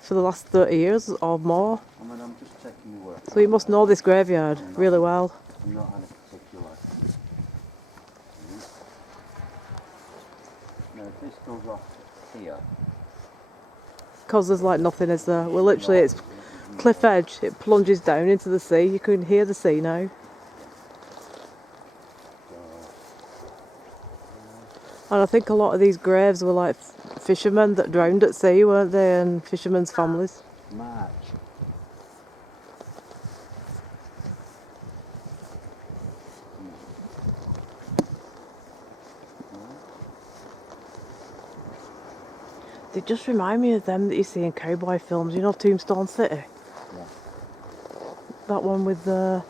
for the last 30 years or more. I mean, I'm just checking my work. So he must know this graveyard really well. I'm not in a particular. Now, if this goes off here. Because there's like nothing, is there? Well, literally, it's cliff edge. It plunges down into the sea. You can hear the sea now. And I think a lot of these graves were like fishermen that drowned at sea, weren't they? And fishermen's families. March. They just remind me of them that you see in cowboy films. You know, Tombstone City. Yeah. That one with that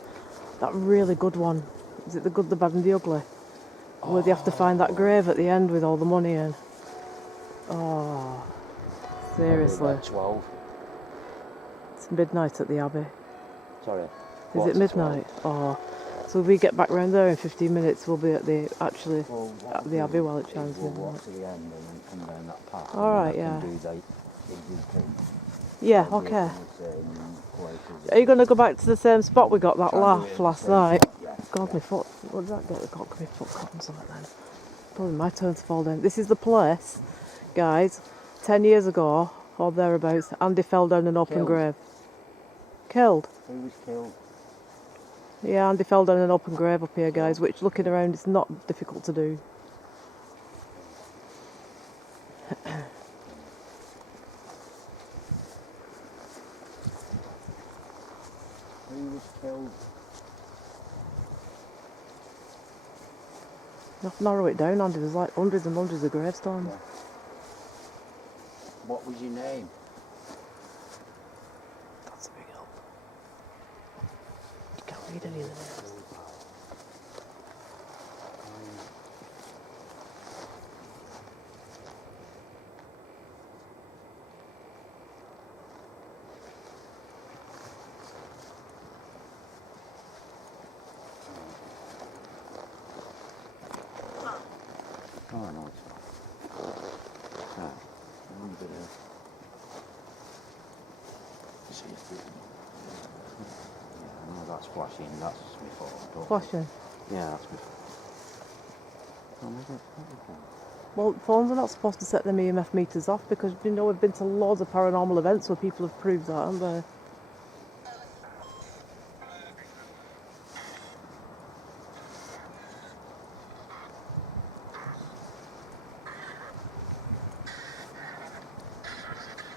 really good one. Is it The Good, the Bad and the Ugly? Where they have to find that grave at the end with all the money in. Oh, seriously. About 12. It's midnight at the Abbey. Sorry. Is Quarter it to midnight? Oh, so if we get back round there in 15 minutes, we'll be at the Well, at the Abbey while it shines We'll midnight. walk to the end and then come down that path. All right, and then I yeah. can do the EVP. Yeah, I'll do it okay. in the same places. Are you going to go back to the same spot we got that Try and do it laugh in the last same night? spot, yeah, God, yeah. my foot. What did that get? The cock, my foot caught on something then. Probably my turn to fall down. This is the place, guys. 10 years ago, or thereabouts, Andy fell down an open Killed. grave. Killed? Who was killed? Yeah, Andy fell down an open grave up here, guys, which looking around is not difficult to do. Who was killed? You have to narrow it down, Andy. There's like hundreds and hundreds of gravestones. Yeah. What was your name? That's a big help. You can't read any of the names. Oh, no, it's not. Ah, a little bit of... See if we can... Yeah, no, that's flashing. That's my phone. Flashing. Yeah, that's my phone. Oh, maybe it's not my phone. Well, phones are not supposed to set them EMF meters off because, you know, we've been to loads of paranormal events where people have proved that, haven't they?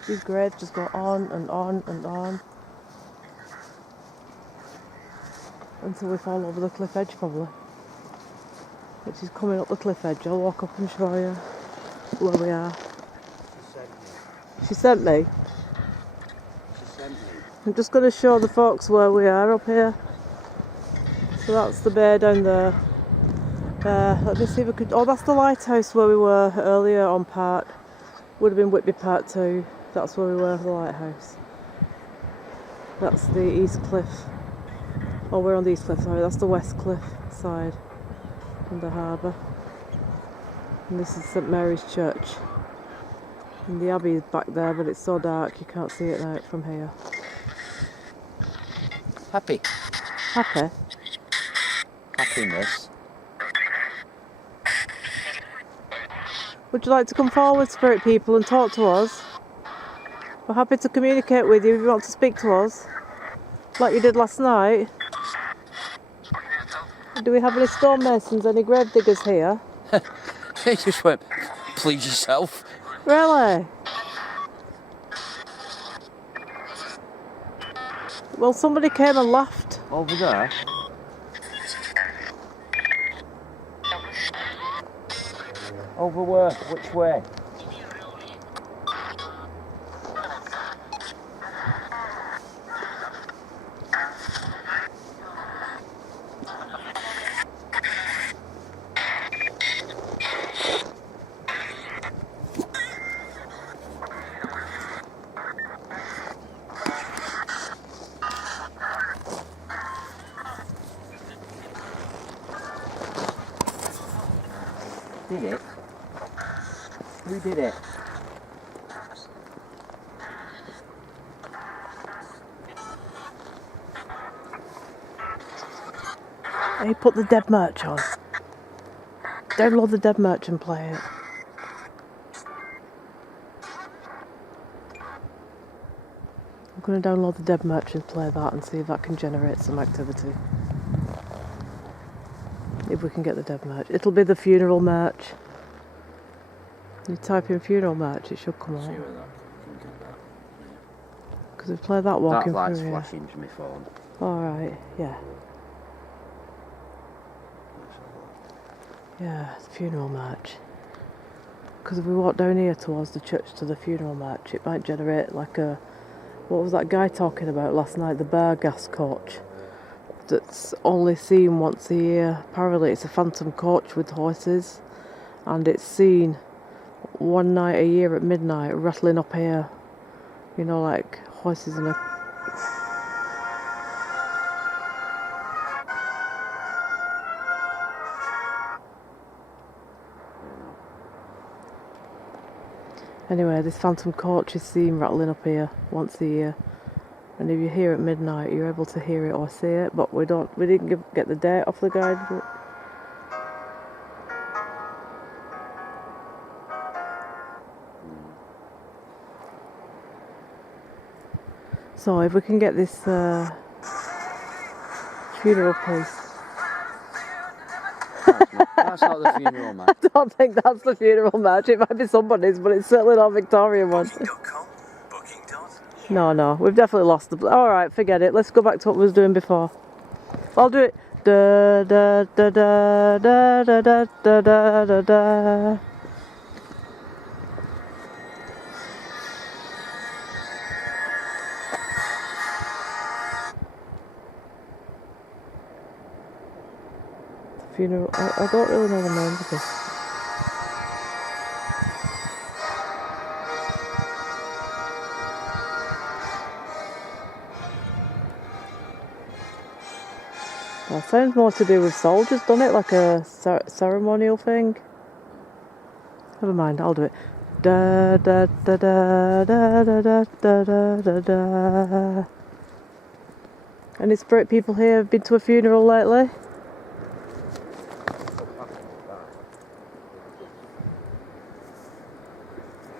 These graves just go on and on and on until we fall over the cliff edge, probably. Which is coming up the cliff edge. I'll walk up and show you where we are. She sent me. She sent me. I'm just going to show the folks where we are up here. So that's the bay down there. Let me see if we could. Oh, that's the lighthouse where we were earlier on part. Would have been Whitby part 2. That's where we were, the lighthouse. That's the East Cliff. Oh, we're on the East Cliff, sorry. That's the West Cliff side from the harbour. And this is St Mary's Church. And the abbey is back there, but it's so dark you can't see it now from here. Happy. Happy? Happiness. Would you like to come forward, spirit people, and talk to us? We're happy to communicate with you if you want to speak to us. Like you did last night. Do we have any stonemasons, any grave diggers here? He just went, please yourself. Really? Well, somebody came and laughed. Over there? Over where? Which way? Did it? We did it. Hey, put the Dead Merch on. Download the Dead Merch and play it. I'm going to download the Dead Merch and play that and see if that can generate some activity. If we can get the Dead Merch. It'll be the funeral merch. You type in funeral merch, it should come out. Because we play that walking that light's through here. flashing to my phone. Alright, yeah. Yeah, the funeral march. Because if we walk down here towards the church to the funeral march, it might generate like a... What was that guy talking about last night? The bear gas coach. That's only seen once a year. Apparently it's a phantom coach with horses. And it's seen one night a year at midnight rattling up here. You know, like horses in a... Anyway, this phantom coach is seen rattling up here once a year, and if you're here at midnight, you're able to hear it or see it. But we didn't get the date off the guide. So if we can get this funeral piece. That's not the funeral match. I don't think that's the funeral march. It might be somebody's, but it's certainly not a Victorian one. No, we've definitely lost the... Alright, forget it. Let's go back to what we was doing before. I'll do it. Da da da da da da da da da da da. Funeral... I don't really know the name of this. Well, sounds more to do with soldiers, doesn't it? Like a ceremonial thing. Never mind, I'll do it. Da da da da da da da da da da da. Any spirit people here have been to a funeral lately?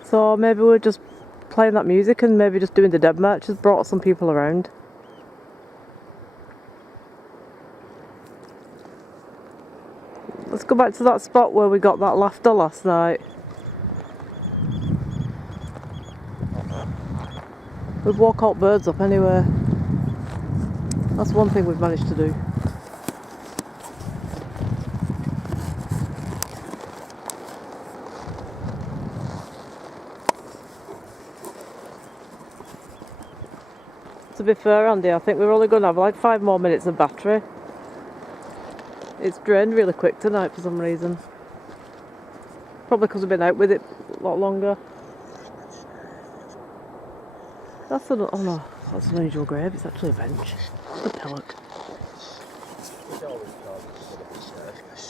So maybe we're just playing that music and maybe just doing the Dead Merch has brought some people around. Let's go back to that spot where we got that laughter last night. We'd walk out birds up anyway. That's one thing we've managed to do. To be fair, Andy, I think we're only going to have like 5 more minutes of battery. It's drained really quick tonight for some reason. Probably because I've been out with it a lot longer. That's an, oh no, that's an unusual grave. It's actually a bench. It's a pillock.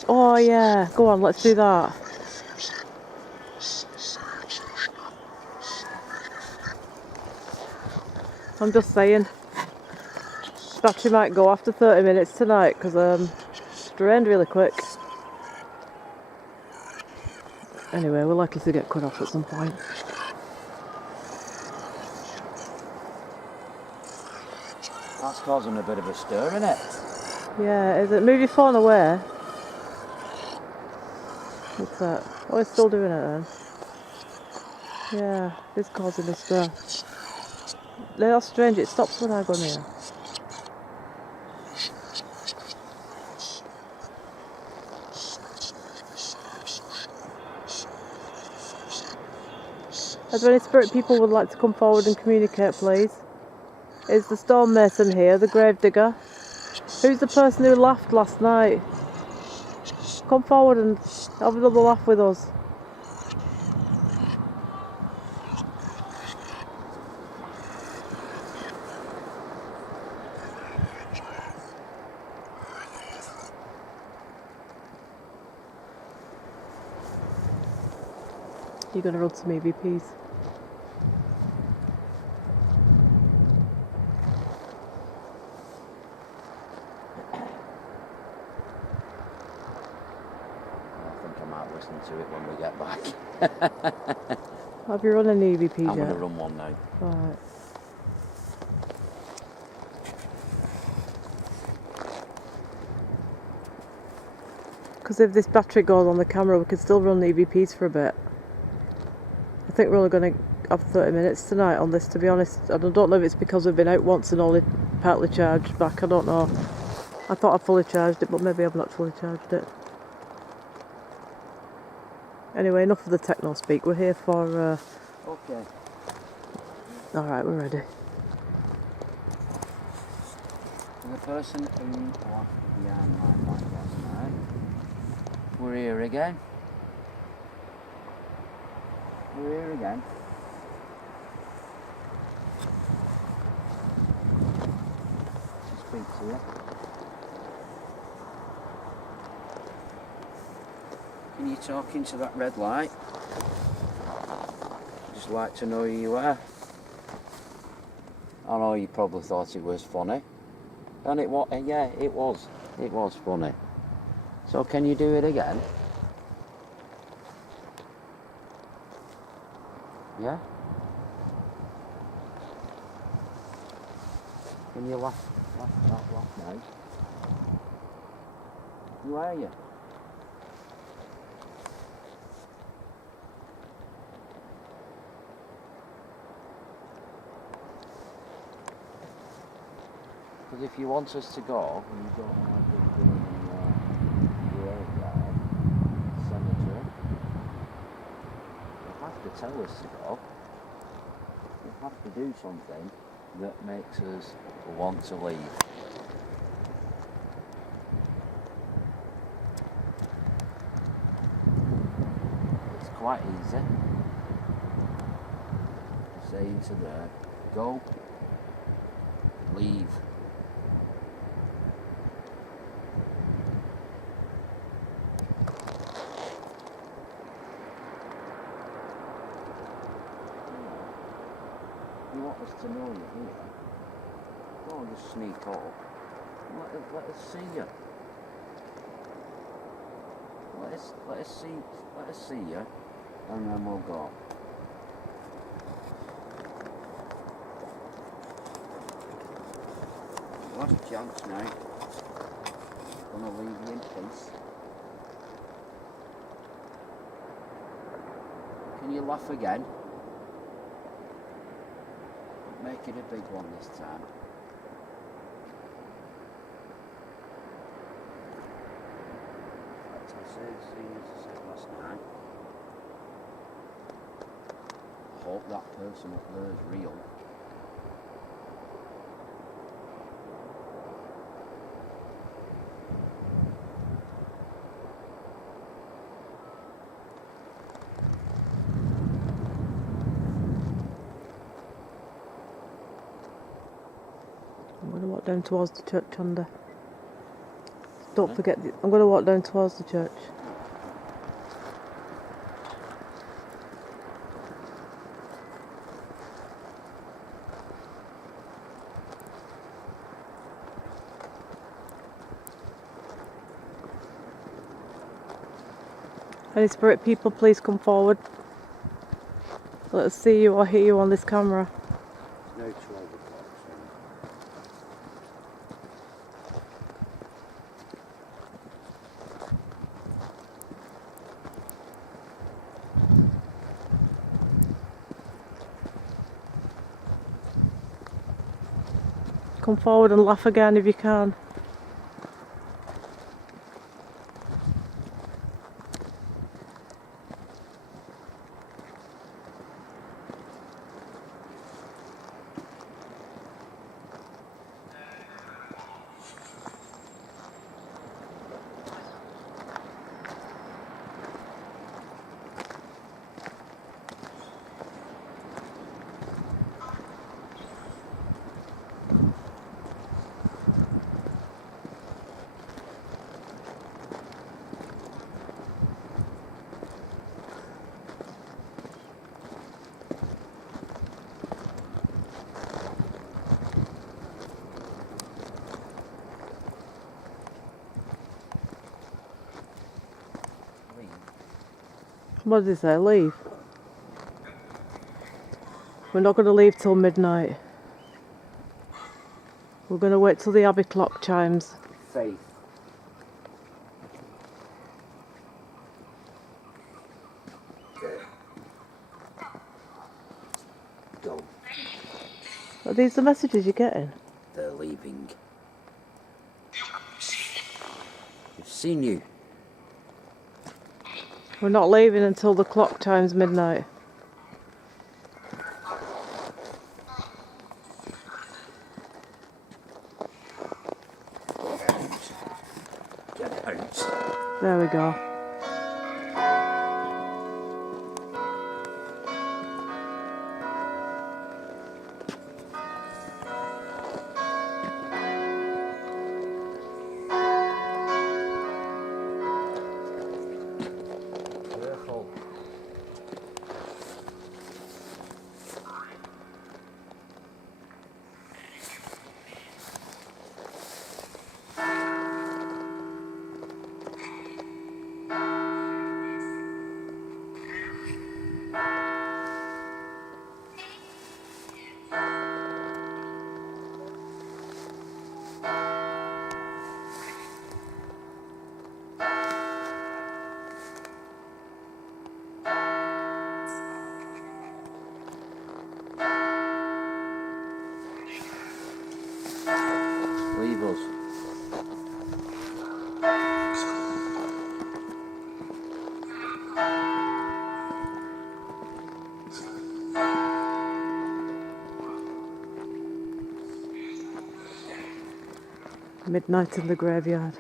Oh yeah, go on, let's do that. I'm just saying, battery might go after 30 minutes tonight because it's drained really quick. Anyway, we're likely to get cut off at some point. That's causing a bit of a stir, isn't it? Yeah, is it? Move your phone away. What's that? Oh, it's still doing it then. Yeah, it's causing a stir. That's strange, it stops when I go near. Are there any spirit people would like to come forward and communicate, please? Is the stonemason here, the gravedigger? Who's the person who laughed last night? Come forward and have another laugh with us. You're going to run some EVPs. I think I might listen to it when we get back. Have you run any EVPs I'm yet? going to run one now. Right. Because if this battery goes on the camera, we can still run the EVPs for a bit. I think we're only going to have 30 minutes tonight on this, to be honest. I don't know if it's because we've been out once and only partly charged back, I don't know. I thought I fully charged it, but maybe I've not fully charged it. Anyway, enough of the techno speak. We're here for... Okay. Alright, we're ready. The person who left behind my back last night, we're here again. We're here again. Speak to you. Can you talk into that red light? Just like to know who you are. I know you probably thought it was funny. And it was, yeah, it was. It was funny. So can you do it again? Yeah? Can you laugh now? Who are you? Because if you want us to go, and you don't want to be in the graveyard cemetery, you have to tell us to go. You have to do something that makes us want to leave. It's quite easy. Say to there, go, leave. You want us to know you're here? Don't just sneak up. Let us see you. Let us see you, and then we'll go. Last chance now. I'm gonna leave you in peace. Can you laugh again? Make it a big one this time. That's the same as I said last night. I hope that person up there is real. Walk down towards the church under. Don't forget, I'm going to walk down towards the church. Any spirit people, please come forward. Let us see you or hear you on this camera. No 12 o'clock. Come forward and laugh again if you can. What did he say? Leave? We're not going to leave till midnight. We're going to wait till the abbey clock chimes. Faith. Go. Are these the messages you're getting? They're leaving. We've seen you. We're not leaving until the clock chimes midnight. Get out. There we go. Careful. Leave us. Midnight in the graveyard.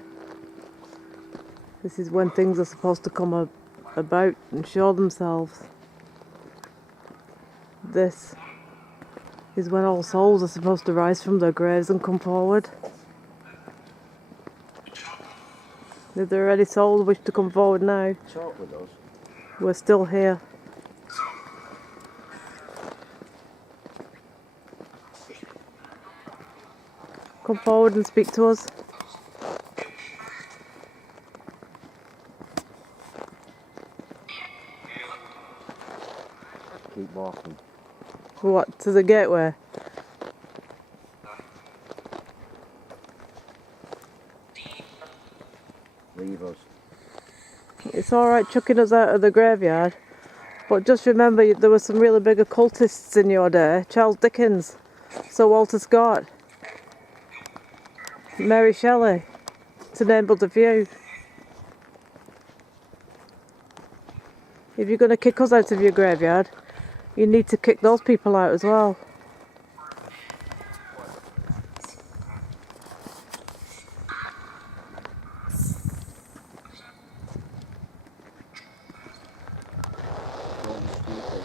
This is when things are supposed to come about and show themselves. This is when all souls are supposed to rise from their graves and come forward. If there are any souls wish to come forward now, Talk with us. we're still here. Come forward and speak to us. Keep walking. What, to the gateway? Leave us. It's alright chucking us out of the graveyard, but just remember there were some really big occultists in your day. Charles Dickens, Sir Walter Scott, Mary Shelley, to name but a few. If you're going to kick us out of your graveyard, you need to kick those people out as well. Don't be stupid.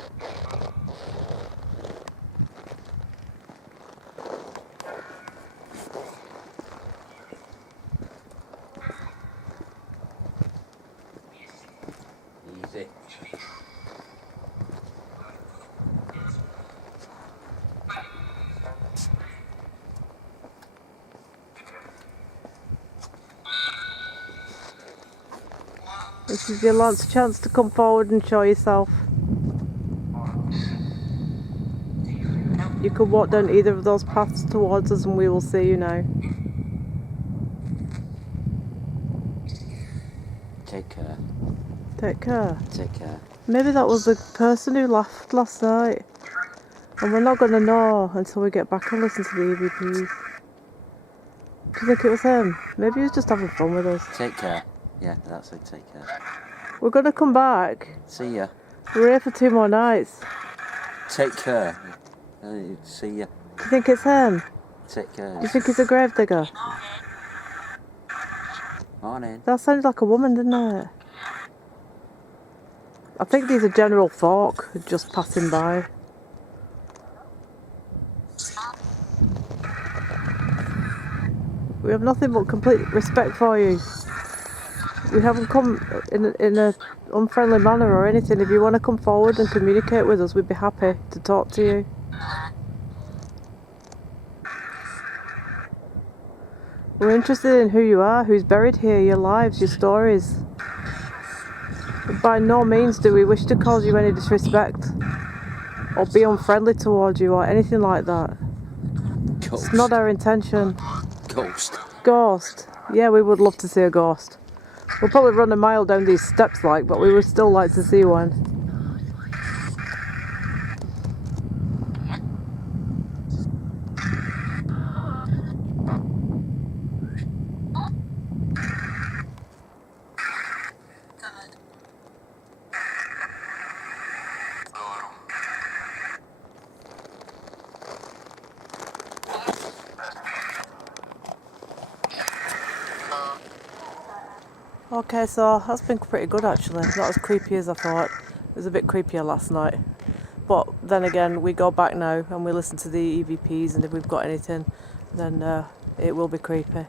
This is your last chance to come forward and show yourself. You could walk down either of those paths towards us and we will see you now. Take care. Take care. Take care. Maybe that was the person who laughed last night. And we're not going to know until we get back and listen to the EVPs. Do you think it was him? Maybe he was just having fun with us. Take care. Yeah, that's it. Take care. We're going to come back. See ya. We're here for 2 more nights. Take care. See ya. Do you think it's him? Take care. Do you think he's a gravedigger? Morning. That sounded like a woman, didn't it? I think these are general folk just passing by. We have nothing but complete respect for you. We haven't come in a unfriendly manner or anything. If you want to come forward and communicate with us, we'd be happy to talk to you. We're interested in who you are, who's buried here, your lives, your stories. By no means do we wish to cause you any disrespect or be unfriendly towards you or anything like that. Ghost. It's not our intention. Ghost. Ghost. Yeah, we would love to see a ghost. We'll probably run a mile down these steps but we would still like to see one. Okay, so that's been pretty good actually. Not as creepy as I thought. It was a bit creepier last night. But then again, we go back now and we listen to the EVPs, and if we've got anything, then it will be creepy.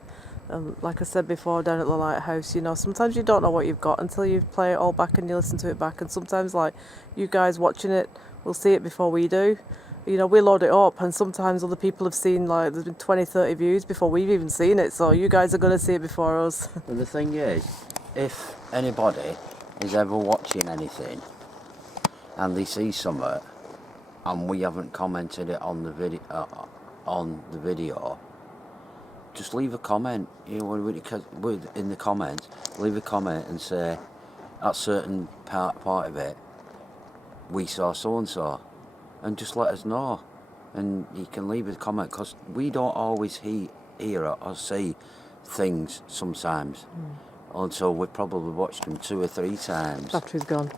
Like I said before, down at the lighthouse, you know, sometimes you don't know what you've got until you play it all back and you listen to it back. And sometimes, like, you guys watching it will see it before we do. You know, we load it up and sometimes other people have seen, like, there's been 20, 30 views before we've even seen it. So you guys are going to see it before us. Well, the thing is, if anybody is ever watching anything and they see something and we haven't commented it on the video, just leave a comment. You know, in the comments, leave a comment and say that certain part of it we saw so and so, and just let us know. And you can leave a comment, because we don't always hear or see things sometimes. Until we've probably watched them 2 or 3 times. Battery's gone.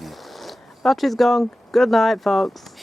Yeah. Battery's gone. Good night, folks.